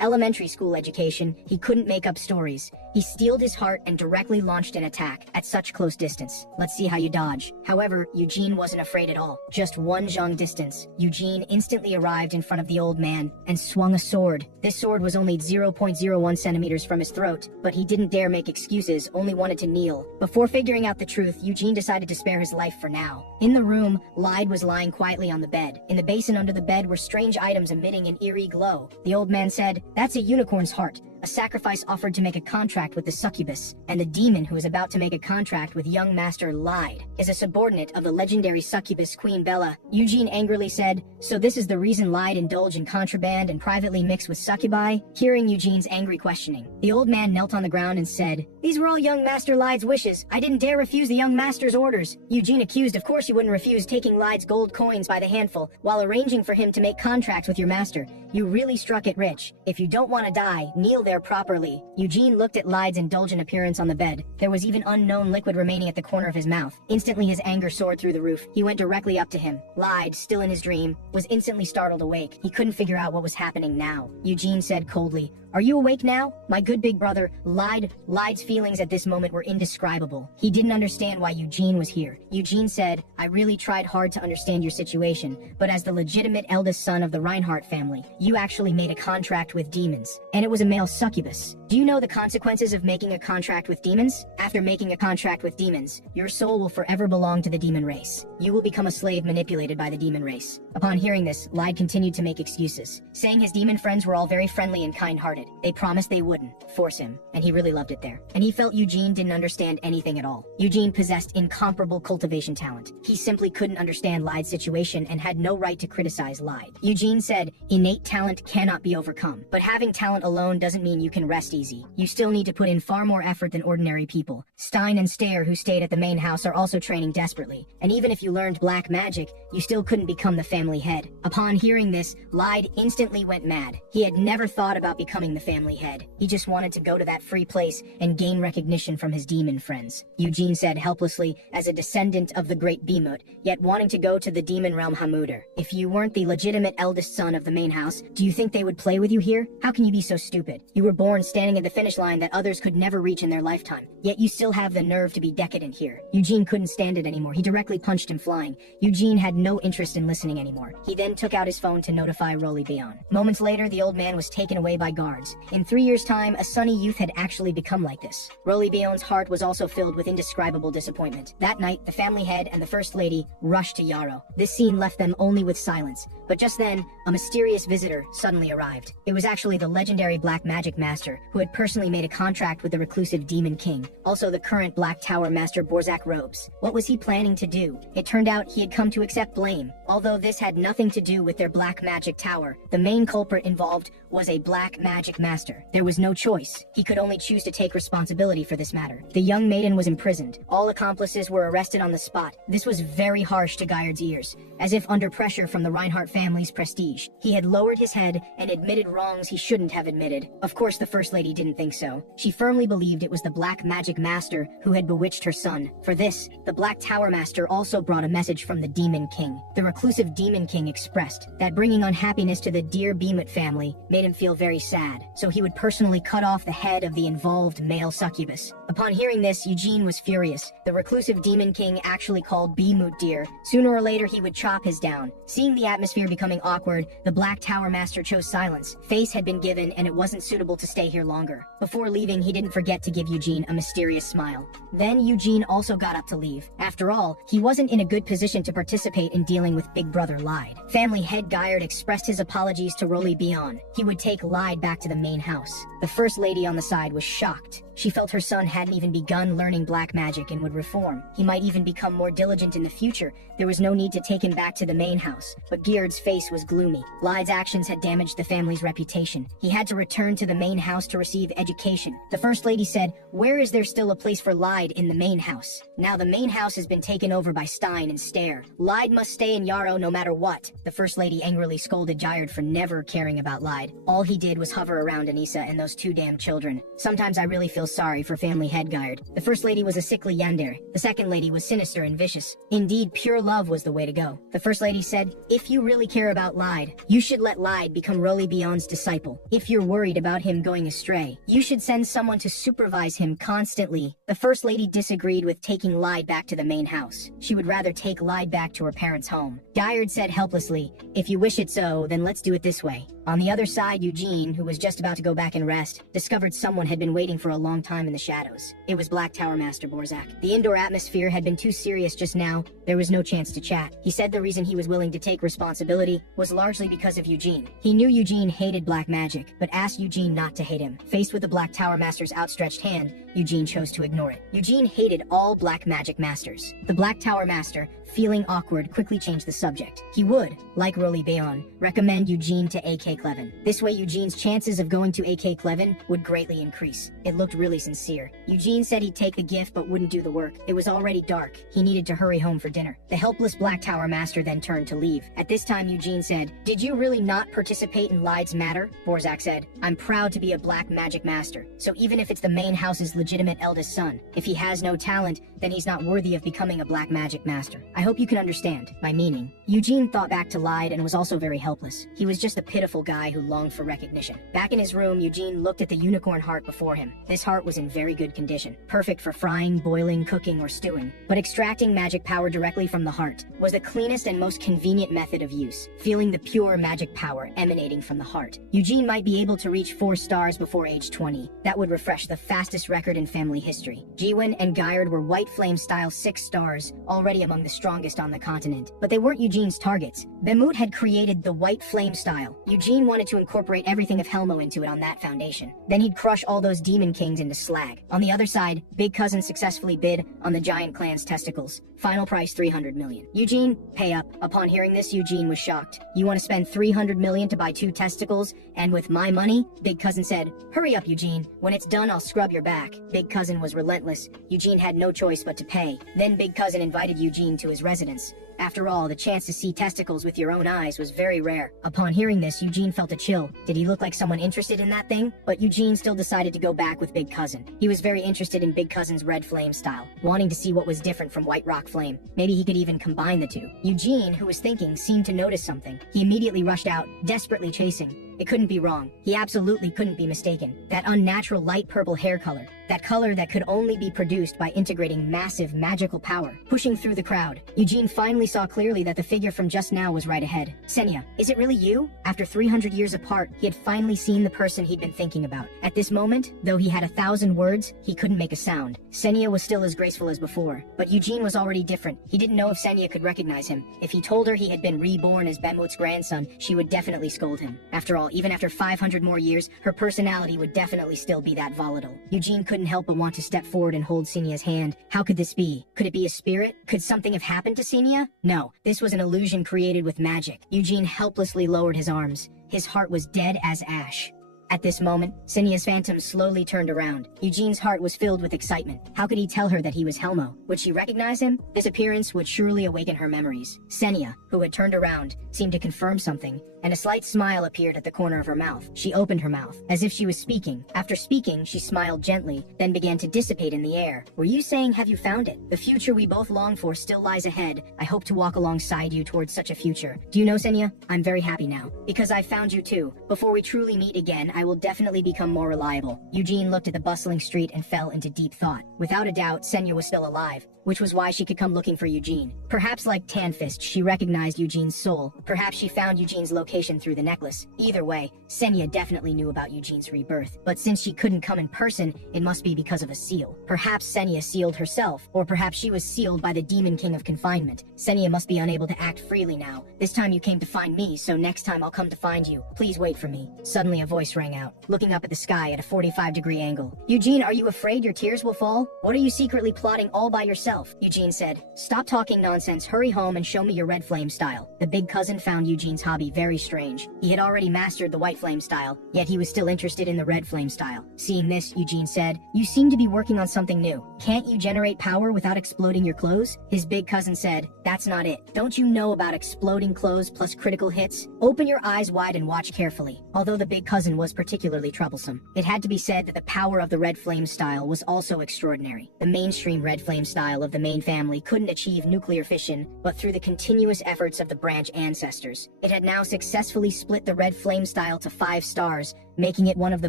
elementary school education, he couldn't make up stories. He steeled his heart and directly launched an attack at such close distance. "Let's see how you dodge." However, Eugene wasn't afraid at all. Just one zhang distance, Eugene instantly arrived in front of the old man and swung a sword. This sword was only 0.01 centimeters from his throat, but he didn't dare make excuses, only wanted to kneel. Before figuring out the truth, Eugene decided to spare his life for now. In the room, Lyde was lying quietly on the bed. In the basin under the bed were strange items emitting an eerie glow. The old man said, "That's a unicorn's heart, a sacrifice offered to make a contract with the succubus, and the demon who is about to make a contract with young master Lyde is a subordinate of the legendary succubus Queen Bella." Eugene angrily said, "So this is the reason Lyde indulged in contraband and privately mixed with succubi?" Hearing Eugene's angry questioning, the old man knelt on the ground and said, "These were all young master Lyde's wishes. I didn't dare refuse the young master's orders." Eugene accused, "Of course you wouldn't refuse taking Lyde's gold coins by the handful while arranging for him to make contracts with your master. You really struck it rich. If you don't want to die, kneel there properly." Eugene looked at Lyde's indulgent appearance on the bed. There was even unknown liquid remaining at the corner of his mouth. Instantly his anger soared through the roof. He went directly up to him. Lyde, still in his dream, was instantly startled awake. He couldn't figure out what was happening now. Eugene said coldly, "Are you awake now, my good big brother?" Lyde's feelings at this moment were indescribable. He didn't understand why Eugene was here. Eugene said, "I really tried hard to understand your situation, but as the legitimate eldest son of the Reinhardt family, you actually made a contract with demons, and it was a male succubus. Do you know the consequences of making a contract with demons? After making a contract with demons, your soul will forever belong to the demon race. You will become a slave manipulated by the demon race." Upon hearing this, Lyde continued to make excuses, saying his demon friends were all very friendly and kind-hearted. They promised they wouldn't force him, and he really loved it there. And he felt Eugene didn't understand anything at all. Eugene possessed incomparable cultivation talent. He simply couldn't understand Lyde's situation and had no right to criticize Lyde. Eugene said, "Innate talent cannot be overcome, but having talent alone doesn't mean you can rest easy. You still need to put in far more effort than ordinary people. Stein and Stair, who stayed at the main house, are also training desperately. And even if you learned black magic, you still couldn't become the family head. Upon hearing this, Lyde instantly went mad. He had never thought about becoming the family head. He just wanted to go to that free place and gain recognition from his demon friends. Eugene said helplessly, as a descendant of the great Bimut, yet wanting to go to the demon realm Hamuder. If you weren't the legitimate eldest son of the main house, do you think they would play with you here? How can you be so stupid? You were born standing at the finish line that others could never reach in their lifetime, yet you still have the nerve to be decadent here. Eugene couldn't stand it anymore. He directly punched him flying. Eugene had no interest in listening anymore. He then took out his phone to notify Roly Bion. Moments later, the old man was taken away by guards. In 3 years' time, a sunny youth had actually become like this. Roly Bion's heart was also filled with indescribable disappointment. That night, the family head and the first lady rushed to Yarrow. This scene left them only with silence. But just then, a mysterious visitor suddenly arrived. It was actually the legendary black magic master, who had personally made a contract with the reclusive Demon King, also the current Black Tower Master Borzak Robes. What was he planning to do? It turned out he had come to accept blame. Although this had nothing to do with their black magic tower, the main culprit involved was a black magic master. There was no choice. He could only choose to take responsibility for this matter. The young maiden was imprisoned. All accomplices were arrested on the spot. This was very harsh to Guyard's ears, as if under pressure from the Reinhardt family's prestige. He had lowered his head and admitted wrongs he shouldn't have admitted. Of course, the First Lady didn't think so. She firmly believed it was the Black Magic Master who had bewitched her son. For this, the Black Tower Master also brought a message from the Demon King. The reclusive Demon King expressed that bringing unhappiness to the dear Bimut family made him feel very sad, so he would personally cut off the head of the involved male succubus. Upon hearing this, Eugene was furious. The reclusive Demon King actually called Bimut dear. Sooner or later, he would chop his down. Seeing the atmosphere becoming awkward, the Black Tower Master chose silence. Face had been given, and it wasn't suitable to stay here longer. Before leaving, he didn't forget to give Eugene a mysterious smile. Then Eugene also got up to leave. After all, he wasn't in a good position to participate in dealing with Big Brother Lyde. Family head Guyard expressed his apologies to Roly Bion. He would take Lyde back to the main house. The First Lady on the side was shocked. She felt her son hadn't even begun learning black magic and would reform. He might even become more diligent in the future. There was no need to take him back to the main house. But Guyard's face was gloomy. Lyde's actions had damaged the family's reputation. He had to return to the main house to receive education. The First Lady said, "Where is there still a place for Lyde in the main house? Now the main house has been taken over by Stein and Stair. Lyde must stay in Yarrow no matter what." The First Lady angrily scolded Guyard for never caring about Lyde. All he did was hover around Anissa and those two damn children. Sometimes I really feel sorry for family head Guyard. The First Lady was a sickly yandere. The Second Lady was sinister and vicious. Indeed, pure love was the way to go. The First Lady said, "If you really care about Lyde, you should let Lyde become Roly Bion's disciple. If you're worried about him going astray, you should send someone to supervise him constantly." The First Lady disagreed with taking Lyde back to the main house. She would rather take Lyde back to her parents' home. Guyard said helplessly, "If you wish it so, then let's do it this way." On the other side, Eugene, who was just about to go back and rest, discovered someone had been waiting for a long time in the shadows. It was Black Tower Master Borzak. The indoor atmosphere had been too serious just now. There was no chance to chat. He said the reason he was willing to take responsibility was largely because of Eugene. He knew Eugene hated black magic, but asked Eugene not to hate him. Faced with the Black Tower Master's outstretched hand, Eugene chose to ignore it. Eugene hated all black magic masters. The Black Tower Master, feeling awkward, quickly changed the subject. He would, like Roly Bion, recommend Eugene to AK Clevin. This way Eugene's chances of going to AK Clevin would greatly increase. It looked really sincere. Eugene said he'd take the gift but wouldn't do the work. It was already dark. He needed to hurry home for dinner. The helpless Black Tower Master then turned to leave. At this time Eugene said, "Did you really not participate in Lyde's matter?" Borzak said, "I'm proud to be a black magic master, so even if it's the main house's legitimate eldest son, if he has no talent, then he's not worthy of becoming a black magic master. I hope you can understand my meaning." Eugene thought back to Lyde and was also very helpless. He was just a pitiful guy who longed for recognition. Back in his room, Eugene looked at the unicorn heart before him. This heart was in very good condition, perfect for frying, boiling, cooking, or stewing. But extracting magic power directly from the heart was the cleanest and most convenient method of use, feeling the pure magic power emanating from the heart. Eugene might be able to reach 4 stars before age 20. That would refresh the fastest record in family history. Jiwon and Guyard were White Flame style 6 stars, already among the strongest on the continent. But they weren't Eugene's targets. Bemut had created the White Flame style. Eugene wanted to incorporate everything of Helmo into it on that foundation. Then he'd crush all those demon kings in into slag. On the other side, Big Cousin successfully bid on the giant clan's testicles. Final price 300 million. Eugene, pay up. Upon hearing this, Eugene was shocked. You want to spend 300 million to buy 2 testicles? And with my money? Big Cousin said, hurry up, Eugene. When it's done, I'll scrub your back. Big Cousin was relentless. Eugene had no choice but to pay. Then Big Cousin invited Eugene to his residence. After all, the chance to see testicles with your own eyes was very rare. Upon hearing this, Eugene felt a chill. Did he look like someone interested in that thing? But Eugene still decided to go back with Big Cousin. He was very interested in Big Cousin's red flame style, wanting to see what was different from White Rock Flame. Maybe he could even combine the two. Eugene, who was thinking, seemed to notice something. He immediately rushed out, desperately chasing. It couldn't be wrong. He absolutely couldn't be mistaken. That unnatural light purple hair color. That color that could only be produced by integrating massive magical power. Pushing through the crowd, Eugene finally saw clearly that the figure from just now was right ahead. Senya, is it really you? After 300 years apart, he had finally seen the person he'd been thinking about. At this moment, though he had 1,000 words, he couldn't make a sound. Senya was still as graceful as before, but Eugene was already different. He didn't know if Senya could recognize him. If he told her he had been reborn as Bemut's grandson, she would definitely scold him. After all, even after 500 more years, her personality would definitely still be that volatile. Eugene couldn't help but want to step forward and hold Senya's hand. How could this be? Could it be a spirit? Could something have happened to Senya? No, this was an illusion created with magic. Eugene helplessly lowered his arms. His heart was dead as ash. At this moment, Senya's phantom slowly turned around. Eugene's heart was filled with excitement. How could he tell her that he was Helmo? Would she recognize him? This appearance would surely awaken her memories. Senya, who had turned around, seemed to confirm something, and a slight smile appeared at the corner of her mouth. She opened her mouth, as if she was speaking. After speaking, she smiled gently, then began to dissipate in the air. Were you saying, have you found it? The future we both long for still lies ahead. I hope to walk alongside you towards such a future. Do you know, Senya? I'm very happy now, because I found you too. Before we truly meet again, I will definitely become more reliable. Eugene looked at the bustling street and fell into deep thought. Without a doubt, Senya was still alive, which was why she could come looking for Eugene. Perhaps like Tanfist, she recognized Eugene's soul. Perhaps she found Eugene's location through the necklace. Either way, Senya definitely knew about Eugene's rebirth. But since she couldn't come in person, it must be because of a seal. Perhaps Senya sealed herself, or perhaps she was sealed by the Demon King of Confinement. Senya must be unable to act freely now. This time you came to find me, so next time I'll come to find you. Please wait for me. Suddenly a voice rang out, looking up at the sky at a 45-degree angle. Eugene, are you afraid your tears will fall? What are you secretly plotting all by yourself? Eugene said, stop talking nonsense, hurry home and show me your red flame style. The big cousin found Eugene's hobby very strange. He had already mastered the white flame style, yet he was still interested in the red flame style. Seeing this, Eugene said, you seem to be working on something new. Can't you generate power without exploding your clothes? His big cousin said, that's not it. Don't you know about exploding clothes plus critical hits? Open your eyes wide and watch carefully. Although the big cousin was particularly troublesome, it had to be said that the power of the red flame style was also extraordinary. The mainstream red flame style of the main family couldn't achieve nuclear fission, but through the continuous efforts of the branch ancestors. It had now successfully split the red flame style to 5 stars, making it one of the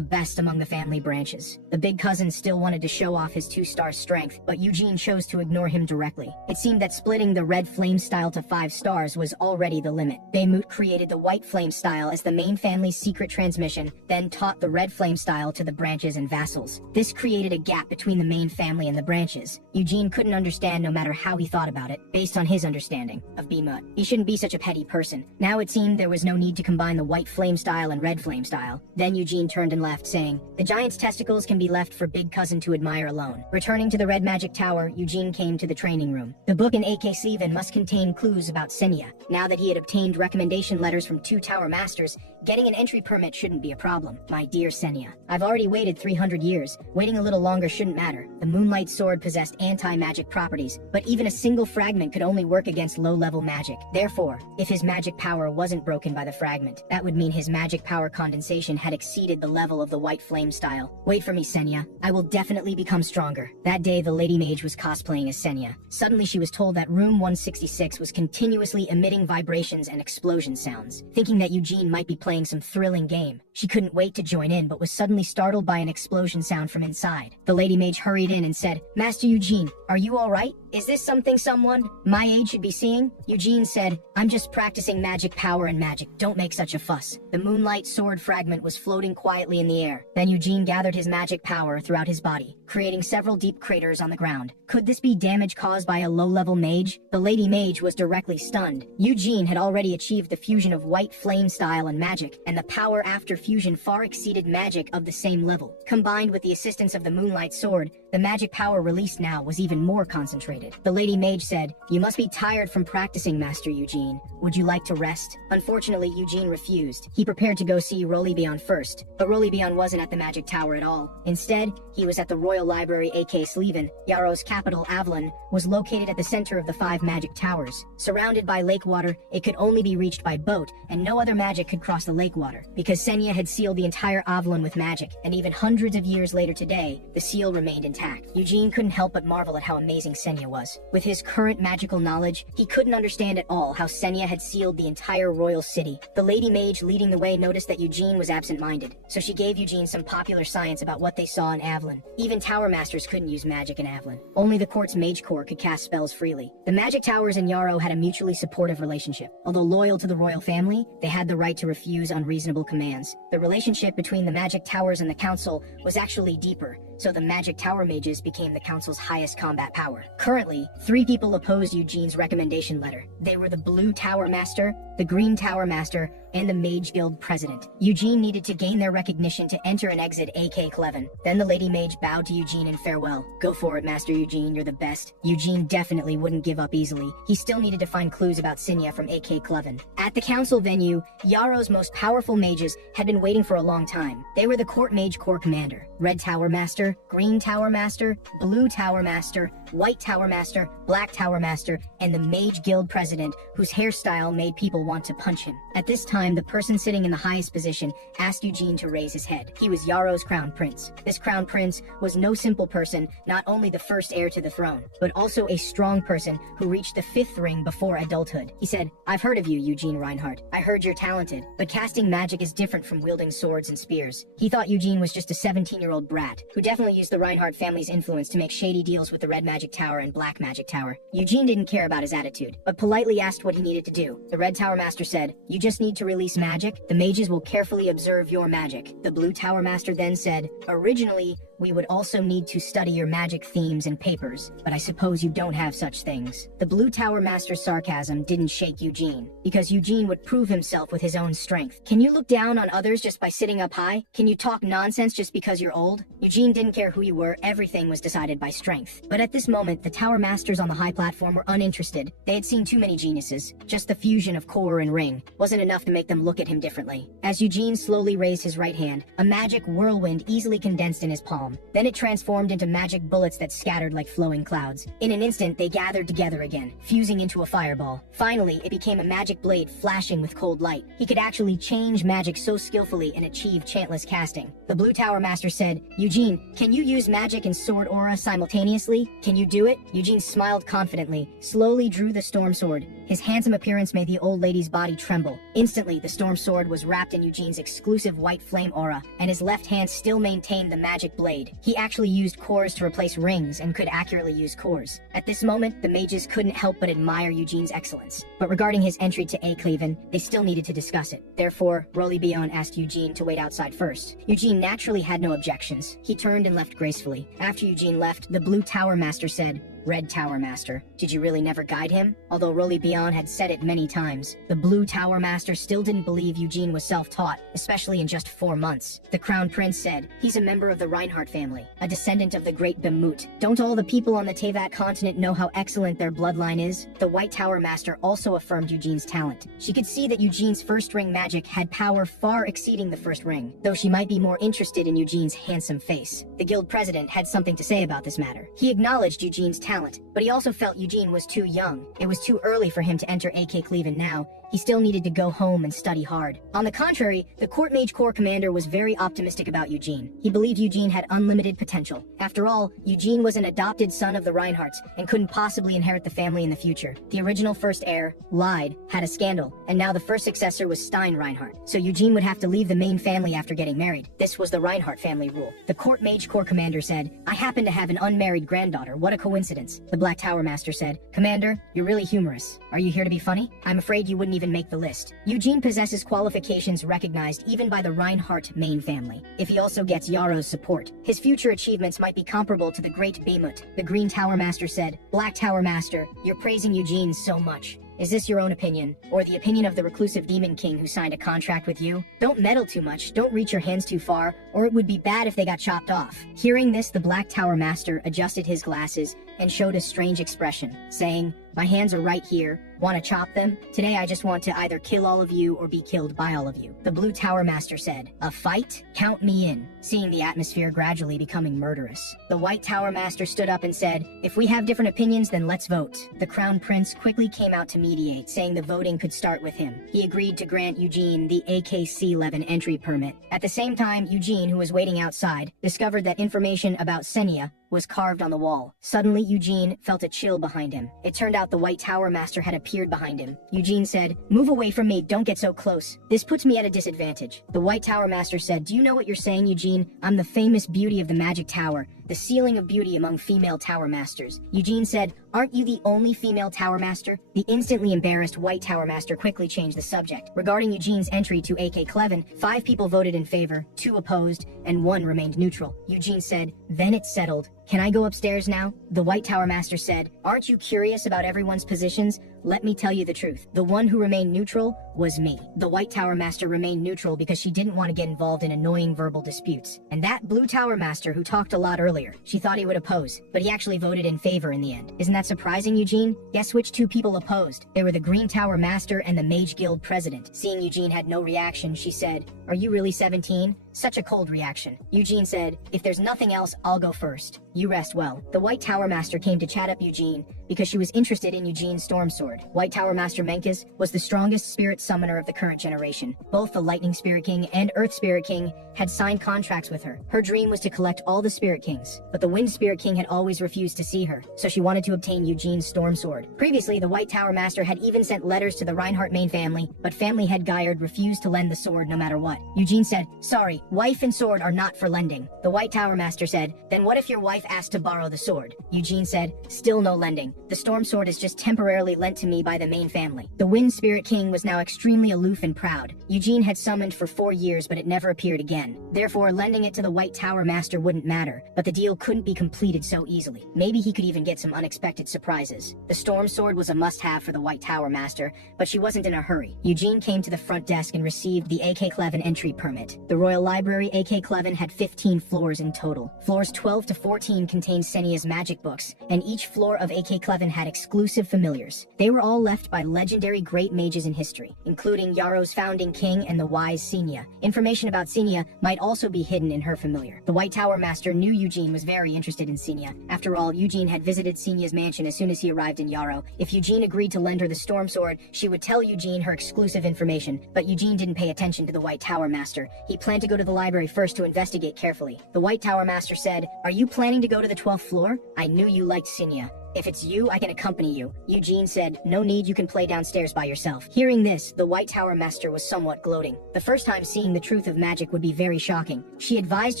best among the family branches. The big cousin still wanted to show off his 2-star strength, but Eugene chose to ignore him directly. It seemed that splitting the red flame style to 5 stars was already the limit. Bemut created the white flame style as the main family's secret transmission, then taught the red flame style to the branches and vassals. This created a gap between the main family and the branches. Eugene couldn't understand no matter how he thought about it, based on his understanding of Bemut. He shouldn't be such a petty person. Now it seemed there was no need to combine the white flame style and red flame style. Then Eugene turned and left, saying, the giant's testicles can be left for big cousin to admire alone. Returning to the red magic tower, Eugene came to the training room. The book in AK7 must contain clues about Senya. Now that he had obtained recommendation letters from 2 tower masters, getting an entry permit shouldn't be a problem. My dear Senya, I've already waited 300 years. Waiting a little longer shouldn't matter. The moonlight sword possessed anti-magic properties, but even a single fragment could only work against low-level magic. Therefore, if his magic power wasn't broken by the fragment, that would mean his magic power condensation had exceeded the level of the white flame style. Wait for me, Senya. I will definitely become stronger. That day, the lady mage was cosplaying as Senya. Suddenly, she was told that room 166 was continuously emitting vibrations and explosion sounds. Thinking that Eugene might be playing some thrilling game, she couldn't wait to join in, but was suddenly startled by an explosion sound from inside. The lady mage hurried in and said, Master Eugene, are you all right? Is this something someone my age should be seeing? Eugene said, I'm just practicing magic power and magic. Don't make such a fuss. The moonlight sword fragment was floating floating quietly in the air. Then Eugene gathered his magic power throughout his body, creating several deep craters on the ground. Could this be damage caused by a low-level mage? The lady mage was directly stunned. Eugene had already achieved the fusion of white flame style and magic, and the power after fusion far exceeded magic of the same level. Combined with the assistance of the moonlight sword, the magic power released now was even more concentrated. The lady mage said, "You must be tired from practicing, Master Eugene. Would you like to rest?" Unfortunately, Eugene refused. He prepared to go see Reliborn first, but Reliborn wasn't at the magic tower at all. Instead, he was at the Royal Library aka Sleven. Yarrow's capital, Avalon, was located at the center of the 5 magic towers. Surrounded by lake water, it could only be reached by boat, and no other magic could cross the lake water. Because Senya had sealed the entire Avalon with magic, and even hundreds of years later today, the seal remained intact. Eugene couldn't help but marvel at how amazing Senya was. With his current magical knowledge, he couldn't understand at all how Senya had sealed the entire royal city. The lady mage leading the way noticed that Eugene was absent-minded, so she gave Eugene some popular science about what they saw in Avalon. Even tower masters couldn't use magic in Avalon. Only the court's mage corps could cast spells freely. The magic towers and Yarrow had a mutually supportive relationship. Although loyal to the royal family, they had the right to refuse unreasonable commands. The relationship between the magic towers and the council was actually deeper, so the magic tower mages became the council's highest combat power. Currently, 3 people opposed Eugene's recommendation letter. They were the Blue Tower Master, the Green Tower Master, and the Mage Guild President. Eugene needed to gain their recognition to enter and exit AK Cleven. Then the Lady Mage bowed to Eugene in farewell. "Go for it, Master Eugene, you're the best." Eugene definitely wouldn't give up easily. He still needed to find clues about Senya from AK Cleven. At the council venue, Yarrow's most powerful mages had been waiting for a long time. They were the Court Mage Corps Commander, Red Tower Master, Green Tower Master, Blue Tower Master, White Tower Master, Black Tower Master, and the Mage Guild President, whose hairstyle made people want to punch him. At this time, the person sitting in the highest position asked Eugene to raise his head. He was Yarrow's crown prince. This crown prince was no simple person, not only the first heir to the throne, but also a strong person who reached the 5th ring before adulthood. He said, "I've heard of you, Eugene Reinhardt. I heard you're talented, but casting magic is different from wielding swords and spears." He thought Eugene was just a 17-year-old brat, who definitely used the Reinhardt family's influence to make shady deals with the Red Magic Tower and Black Magic Tower. Eugene didn't care about his attitude, but politely asked what he needed to do. The Red Tower Master said, "You just need to release magic. The mages will carefully observe your magic." The Blue Tower Master then said, "Originally, we would also need to study your magic themes and papers, but I suppose you don't have such things." The Blue Tower Master's sarcasm didn't shake Eugene, because Eugene would prove himself with his own strength. Can you look down on others just by sitting up high? Can you talk nonsense just because you're old? Eugene didn't care who you were, everything was decided by strength. But at this moment, the Tower Masters on the high platform were uninterested. They had seen too many geniuses. Just the fusion of core and ring wasn't enough to make them look at him differently. As Eugene slowly raised his right hand, a magic whirlwind easily condensed in his palm. Then it transformed into magic bullets that scattered like flowing clouds. In an instant, they gathered together again, fusing into a fireball. Finally, it became a magic blade flashing with cold light. He could actually change magic so skillfully and achieve chantless casting. The Blue Tower Master said, "Eugene, can you use magic and sword aura simultaneously? Can you do it?" Eugene smiled confidently, slowly drew the storm sword. His handsome appearance made the old lady's body tremble. Instantly, the storm sword was wrapped in Eugene's exclusive white flame aura, and his left hand still maintained the magic blade. He actually used cores to replace rings and could accurately use cores. At this moment, the mages couldn't help but admire Eugene's excellence. But regarding his entry to A Cleven, they still needed to discuss it. Therefore, Reliborn asked Eugene to wait outside first. Eugene naturally had no objections. He turned and left gracefully. After Eugene left, the Blue Tower Master said, "Red Tower Master, did you really never guide him?" Although Reliborn had said it many times, the Blue Tower Master still didn't believe Eugene was self-taught, especially in just 4 months. The Crown Prince said, "He's a member of the Reinhardt family, a descendant of the Great Bemut. Don't all the people on the Teyvat continent know how excellent their bloodline is?" The White Tower Master also affirmed Eugene's talent. She could see that Eugene's first ring magic had power far exceeding the first ring, though she might be more interested in Eugene's handsome face. The guild president had something to say about this matter. He acknowledged Eugene's talent, but he also felt Eugene was too young. It was too early for him to enter AK Cleven now. He still needed to go home and study hard. On the contrary, the Court Mage Corps commander was very optimistic about Eugene. He believed Eugene had unlimited potential. After all, Eugene was an adopted son of the Reinhardts and couldn't possibly inherit the family in the future. The original first heir lied, had a scandal, and now the first successor was Stein Reinhardt. So Eugene would have to leave the main family after getting married. This was the Reinhardt family rule. The Court Mage Corps commander said, "I happen to have an unmarried granddaughter. What a coincidence." The Black Tower Master said, "Commander, you're really humorous. Are you here to be funny? I'm afraid you wouldn't even make the list. Eugene possesses qualifications recognized even by the Reinhardt main family. If he also gets Yarrow's support, his future achievements might be comparable to the great Behemoth. The Green Tower Master said, Black Tower Master, you're praising Eugene so much. Is this your own opinion, or the opinion of the reclusive Demon King who signed a contract with you? Don't meddle too much, don't reach your hands too far, or it would be bad if they got chopped off. Hearing this, the Black Tower Master adjusted his glasses and showed a strange expression, saying, my hands are right here. Want to chop them? Today I just want to either kill all of you or be killed by all of you. The Blue Tower Master said, a fight? Count me in, seeing the atmosphere gradually becoming murderous. The White Tower Master stood up and said, if we have different opinions, then let's vote. The Crown Prince quickly came out to mediate, saying the voting could start with him. He agreed to grant Eugene the AKC-11 entry permit. At the same time, Eugene, who was waiting outside, discovered that information about Senya was carved on the wall. Suddenly, Eugene felt a chill behind him. It turned out the White Tower Master had appeared behind him. Eugene said, move away from me, don't get so close. This puts me at a disadvantage. The White Tower Master said, do you know what you're saying, Eugene? I'm the famous beauty of the Magic Tower, the ceiling of beauty among female Tower Masters. Eugene said, aren't you the only female Tower Master? The instantly embarrassed White Tower Master quickly changed the subject. Regarding Eugene's entry to AK-11, 5 people voted in favor, 2 opposed, and 1 remained neutral. Eugene said, then it's settled. Can I go upstairs now? The White Tower Master said, aren't you curious about everyone's positions? Let me tell you the truth. The one who remained neutral was me. The White Tower Master remained neutral because she didn't want to get involved in annoying verbal disputes. And that Blue Tower Master who talked a lot earlier, she thought he would oppose, but he actually voted in favor in the end. Isn't that surprising, Eugene? Guess which 2 people opposed? They were the Green Tower Master and the Mage Guild President. Seeing Eugene had no reaction, she said, are you really 17? Such a cold reaction. Eugene said, if there's nothing else, I'll go first. You rest well. The White Tower Master came to chat up Eugene because she was interested in Eugene's storm sword. White Tower Master Menkes was the strongest spirit summoner of the current generation. Both the Lightning Spirit King and Earth Spirit King had signed contracts with her. Her dream was to collect all the Spirit Kings, but the Wind Spirit King had always refused to see her, so she wanted to obtain Eugene's storm sword. Previously, the White Tower Master had even sent letters to the Reinhardt main family, but family head Guyard refused to lend the sword no matter what. Eugene said, sorry, wife and sword are not for lending. The White Tower Master said, then what if your wife asked to borrow the sword? Eugene said, still no lending. The storm sword is just temporarily lent to me by the main family. The Wind Spirit King was now extremely aloof and proud. Eugene had summoned for 4 years, but it never appeared again. Therefore, lending it to the White Tower Master wouldn't matter, but the deal couldn't be completed so easily. Maybe he could even get some unexpected surprises. The storm sword was a must-have for the White Tower Master, but she wasn't in a hurry. Eugene came to the front desk and received the AK-11 entry permit. The Royal Library AK-11 had 15 floors in total. Floors 12 to 14 contained Senya's magic books, and each floor of AK-11 had exclusive familiars. They were all left by legendary great mages in history, including Yarrow's founding king and the wise Senya. Information about Senya might also be hidden in her familiar. The White Tower Master knew Eugene was very interested in Senya. After all, Eugene had visited Senya's mansion as soon as he arrived in Yarrow. If Eugene agreed to lend her the storm sword, she would tell Eugene her exclusive information, but Eugene didn't pay attention to the White Tower Master. He planned to go to the library first to investigate carefully. The White Tower Master said, are you planning to go to the 12th floor? I knew you liked Senya. If it's you, I can accompany you. Eugene said, no need, you can play downstairs by yourself. Hearing this, the White Tower Master was somewhat gloating. The first time seeing the truth of magic would be very shocking. She advised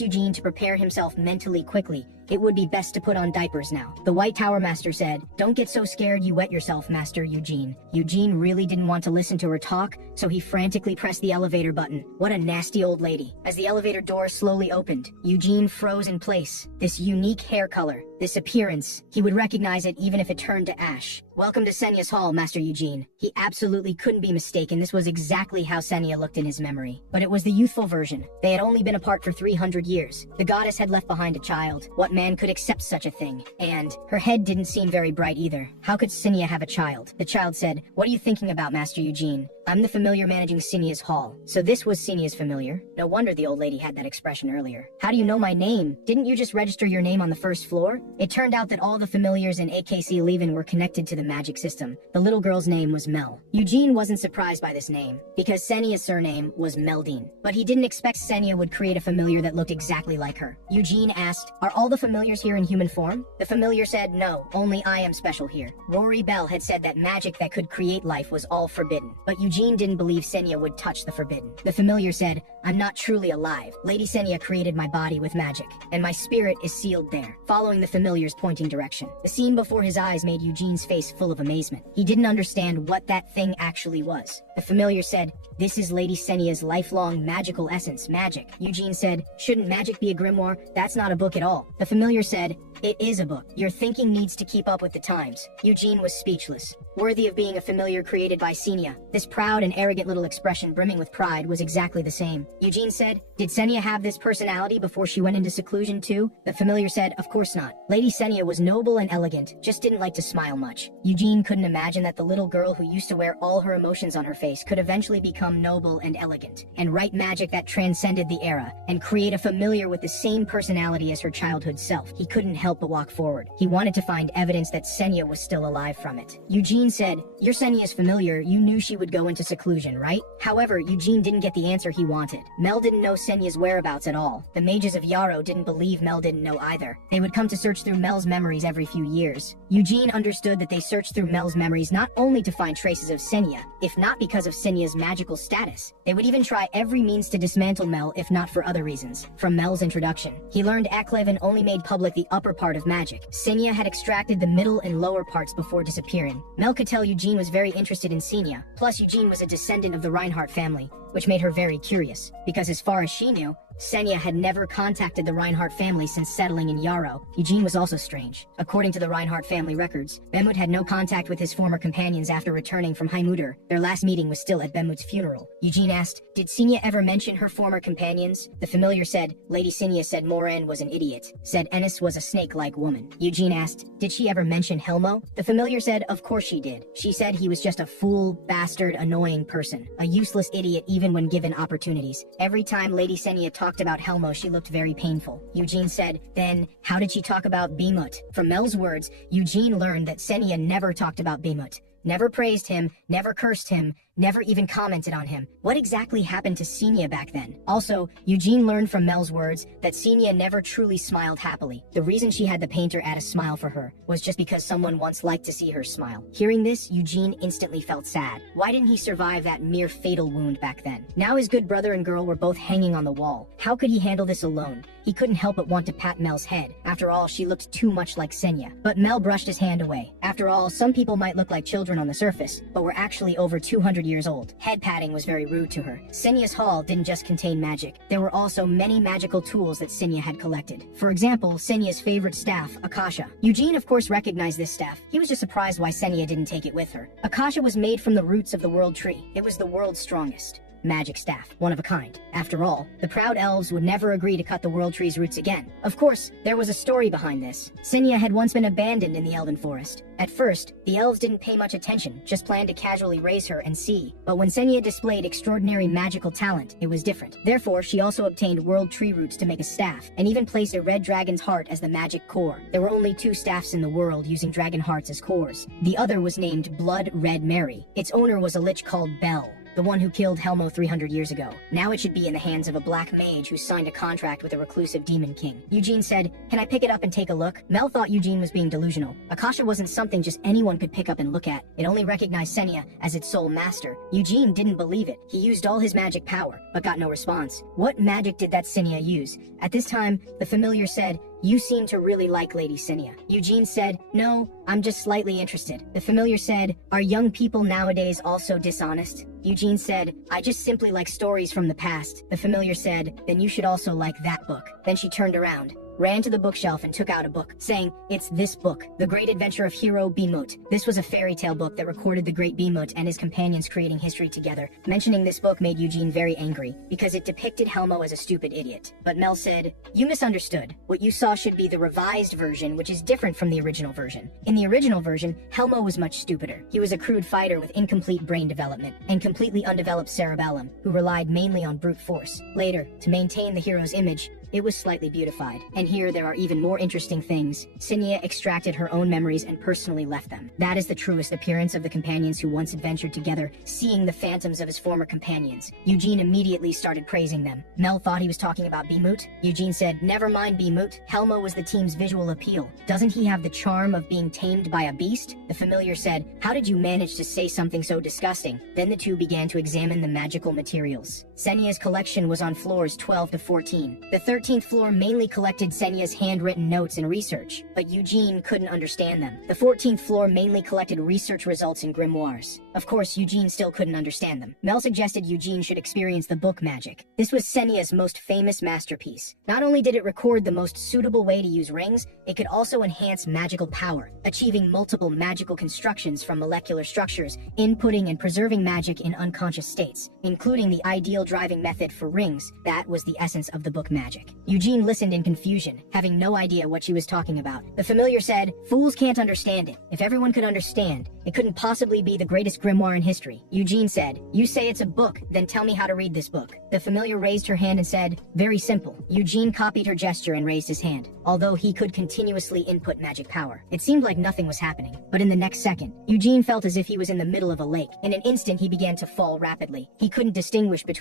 Eugene to prepare himself mentally quickly. It would be best to put on diapers now. The White Tower Master said, don't get so scared you wet yourself, Master Eugene. Eugene really didn't want to listen to her talk, so he frantically pressed the elevator button. What a nasty old lady. As the elevator door slowly opened, Eugene froze in place. This unique hair color, this appearance, he would recognize it even if it turned to ash. Welcome to Senya's hall, Master Eugene. He absolutely couldn't be mistaken. This was exactly how Senya looked in his memory. But it was the youthful version. They had only been apart for 300 years. The goddess had left behind a child. What man could accept such a thing? And her head didn't seem very bright either. How could Senya have a child? The child said, what are you thinking about, Master Eugene? I'm the familiar managing Senya's hall. So this was Senya's familiar. No wonder the old lady had that expression earlier. How do you know my name? Didn't you just register your name on the first floor? It turned out that all the familiars in AKC-11 were connected to the magic system. The little girl's name was Mel. Eugene wasn't surprised by this name, because Senya's surname was Meldine. But he didn't expect Senya would create a familiar that looked exactly like her. Eugene asked, are all the familiars here in human form? The familiar said, no, only I am special here. Rory Bell had said that magic that could create life was all forbidden. But Eugene Eugene didn't believe Senya would touch the forbidden. The familiar said, "I'm not truly alive. Lady Senya created my body with magic, and my spirit is sealed there," following the familiar's pointing direction. The scene before his eyes made Eugene's face full of amazement. He didn't understand what that thing actually was. The familiar said, "This is Lady Senya's lifelong magical essence, magic." Eugene said, "Shouldn't magic be a grimoire? That's not a book at all." The familiar said, "It is a book. Your thinking needs to keep up with the times." Eugene was speechless. Worthy of being a familiar created by Senya, this proud and arrogant little expression brimming with pride was exactly the same. Eugene said, "Did Senya have this personality before she went into seclusion too?" The familiar said, "Of course not. Lady Senya was noble and elegant, just didn't like to smile much." Eugene couldn't imagine that the little girl who used to wear all her emotions on her face could eventually become noble and elegant, and write magic that transcended the era, and create a familiar with the same personality as her childhood self. He couldn't help but walk forward. He wanted to find evidence that Senya was still alive from it. Eugene said, "You're Senya's familiar, you knew she would go into seclusion, right?" However, Eugene didn't get the answer he wanted. Mel didn't know Senya's whereabouts at all. The mages of Yarrow didn't believe Mel didn't know either. They would come to search through Mel's memories every few years. Eugene understood that they searched through Mel's memories not only to find traces of Senya, if not because of Senya's magical status. They would even try every means to dismantle Mel if not for other reasons. From Mel's introduction, he learned Aklevin only made public the upper part of magic. Senya had extracted the middle and lower parts before disappearing. Mel could tell Eugene was very interested in Senya, plus Eugene was a descendant of the Reinhardt family, which made her very curious, because as far as she knew, Senya had never contacted the Reinhardt family since settling in Yarrow. Eugene was also strange. According to the Reinhardt family records, Bemut had no contact with his former companions after returning from Heimuder. Their last meeting was still at Bemut's funeral. Eugene asked, "Did Senya ever mention her former companions?" The familiar said, "Lady Senya said Moran was an idiot, said Ennis was a snake-like woman." Eugene asked, "Did she ever mention Helmo?" The familiar said, "Of course she did. She said he was just a fool, bastard, annoying person. A useless idiot even when given opportunities. Every time Lady Senya talked about Helmo, she looked very painful." Eugene said, "Then, how did she talk about Bemut?" From Mel's words, Eugene learned that Senya never talked about Bemut. Never praised him, never cursed him, never even commented on him. What exactly happened to Senya back then? Also, Eugene learned from Mel's words that Senya never truly smiled happily. The reason she had the painter add a smile for her was just because someone once liked to see her smile. Hearing this, Eugene instantly felt sad. Why didn't he survive that mere fatal wound back then? Now his good brother and girl were both hanging on the wall. How could he handle this alone? He couldn't help but want to pat Mel's head. After all, she looked too much like Senya. But Mel brushed his hand away. After all, some people might look like children on the surface, but were actually over 200 years old. Head patting was very rude to her. Senya's hall didn't just contain magic. There were also many magical tools that Senya had collected. For example, Senya's favorite staff, Akasha. Eugene of course recognized this staff. He was just surprised why Senya didn't take it with her. Akasha was made from the roots of the world tree. It was the world's strongest magic staff, one of a kind. After all, the proud elves would never agree to cut the world tree's roots again. Of course, there was a story behind this. Senya had once been abandoned in the Elven Forest. At first, the elves didn't pay much attention, just planned to casually raise her and see. But when Senya displayed extraordinary magical talent, it was different. Therefore, she also obtained world tree roots to make a staff, and even placed a red dragon's heart as the magic core. There were only 2 staffs in the world using dragon hearts as cores. The other was named Blood Red Mary. Its owner was a lich called Bell, the one who killed Helmo 300 years ago. Now it should be in the hands of a black mage who signed a contract with a reclusive demon king. Eugene said, "Can I pick it up and take a look?" Mel thought Eugene was being delusional. Akasha wasn't something just anyone could pick up and look at. It only recognized Senya as its sole master. Eugene didn't believe it. He used all his magic power, but got no response. What magic did that Senya use? At this time, the familiar said, "You seem to really like Lady Senya." Eugene said, "No, I'm just slightly interested." The familiar said, "Are young people nowadays also dishonest?" Eugene said, "I just simply like stories from the past." The familiar said, "Then you should also like that book." Then she turned around, ran to the bookshelf and took out a book, saying, "It's this book, The Great Adventure of Hero Bemut." This was a fairy tale book that recorded the great Bemut and his companions creating history together. Mentioning this book made Eugene very angry, because it depicted Helmo as a stupid idiot. But Mel said, "You misunderstood. What you saw should be the revised version, which is different from the original version. In the original version, Helmo was much stupider. He was a crude fighter with incomplete brain development, and completely undeveloped cerebellum, who relied mainly on brute force. Later, to maintain the hero's image, it was slightly beautified. And here there are even more interesting things. Senya extracted her own memories and personally left them. That is the truest appearance of the companions who once adventured together, seeing the phantoms of his former companions. Eugene immediately started praising them. Mel thought he was talking about Bmoot. Eugene said, "Never mind Bmoot. Helmo was the team's visual appeal. Doesn't he have the charm of being tamed by a beast?" The familiar said, "How did you manage to say something so disgusting?" Then the two began to examine the magical materials. Senya's collection was on floors 12 to 14. The 13th floor mainly collected Senya's handwritten notes and research, but Eugene couldn't understand them. The 14th floor mainly collected research results and grimoires. Of course, Eugene still couldn't understand them. Mel suggested Eugene should experience the book magic. This was Senya's most famous masterpiece. Not only did it record the most suitable way to use rings, it could also enhance magical power, achieving multiple magical constructions from molecular structures, inputting and preserving magic in unconscious states, including the ideal driving method for rings. That was the essence of the book magic. Eugene listened in confusion, having no idea what she was talking about. The familiar said, "Fools can't understand it. If everyone could understand, it couldn't possibly be the greatest grimoire in history." Eugene said, "You say it's a book, then tell me how to read this book." The familiar raised her hand and said, "Very simple." Eugene copied her gesture and raised his hand. Although he could continuously input magic power, it seemed like nothing was happening. But in the next second, Eugene felt as if he was in the middle of a lake. In an instant, he began to fall rapidly. He couldn't distinguish between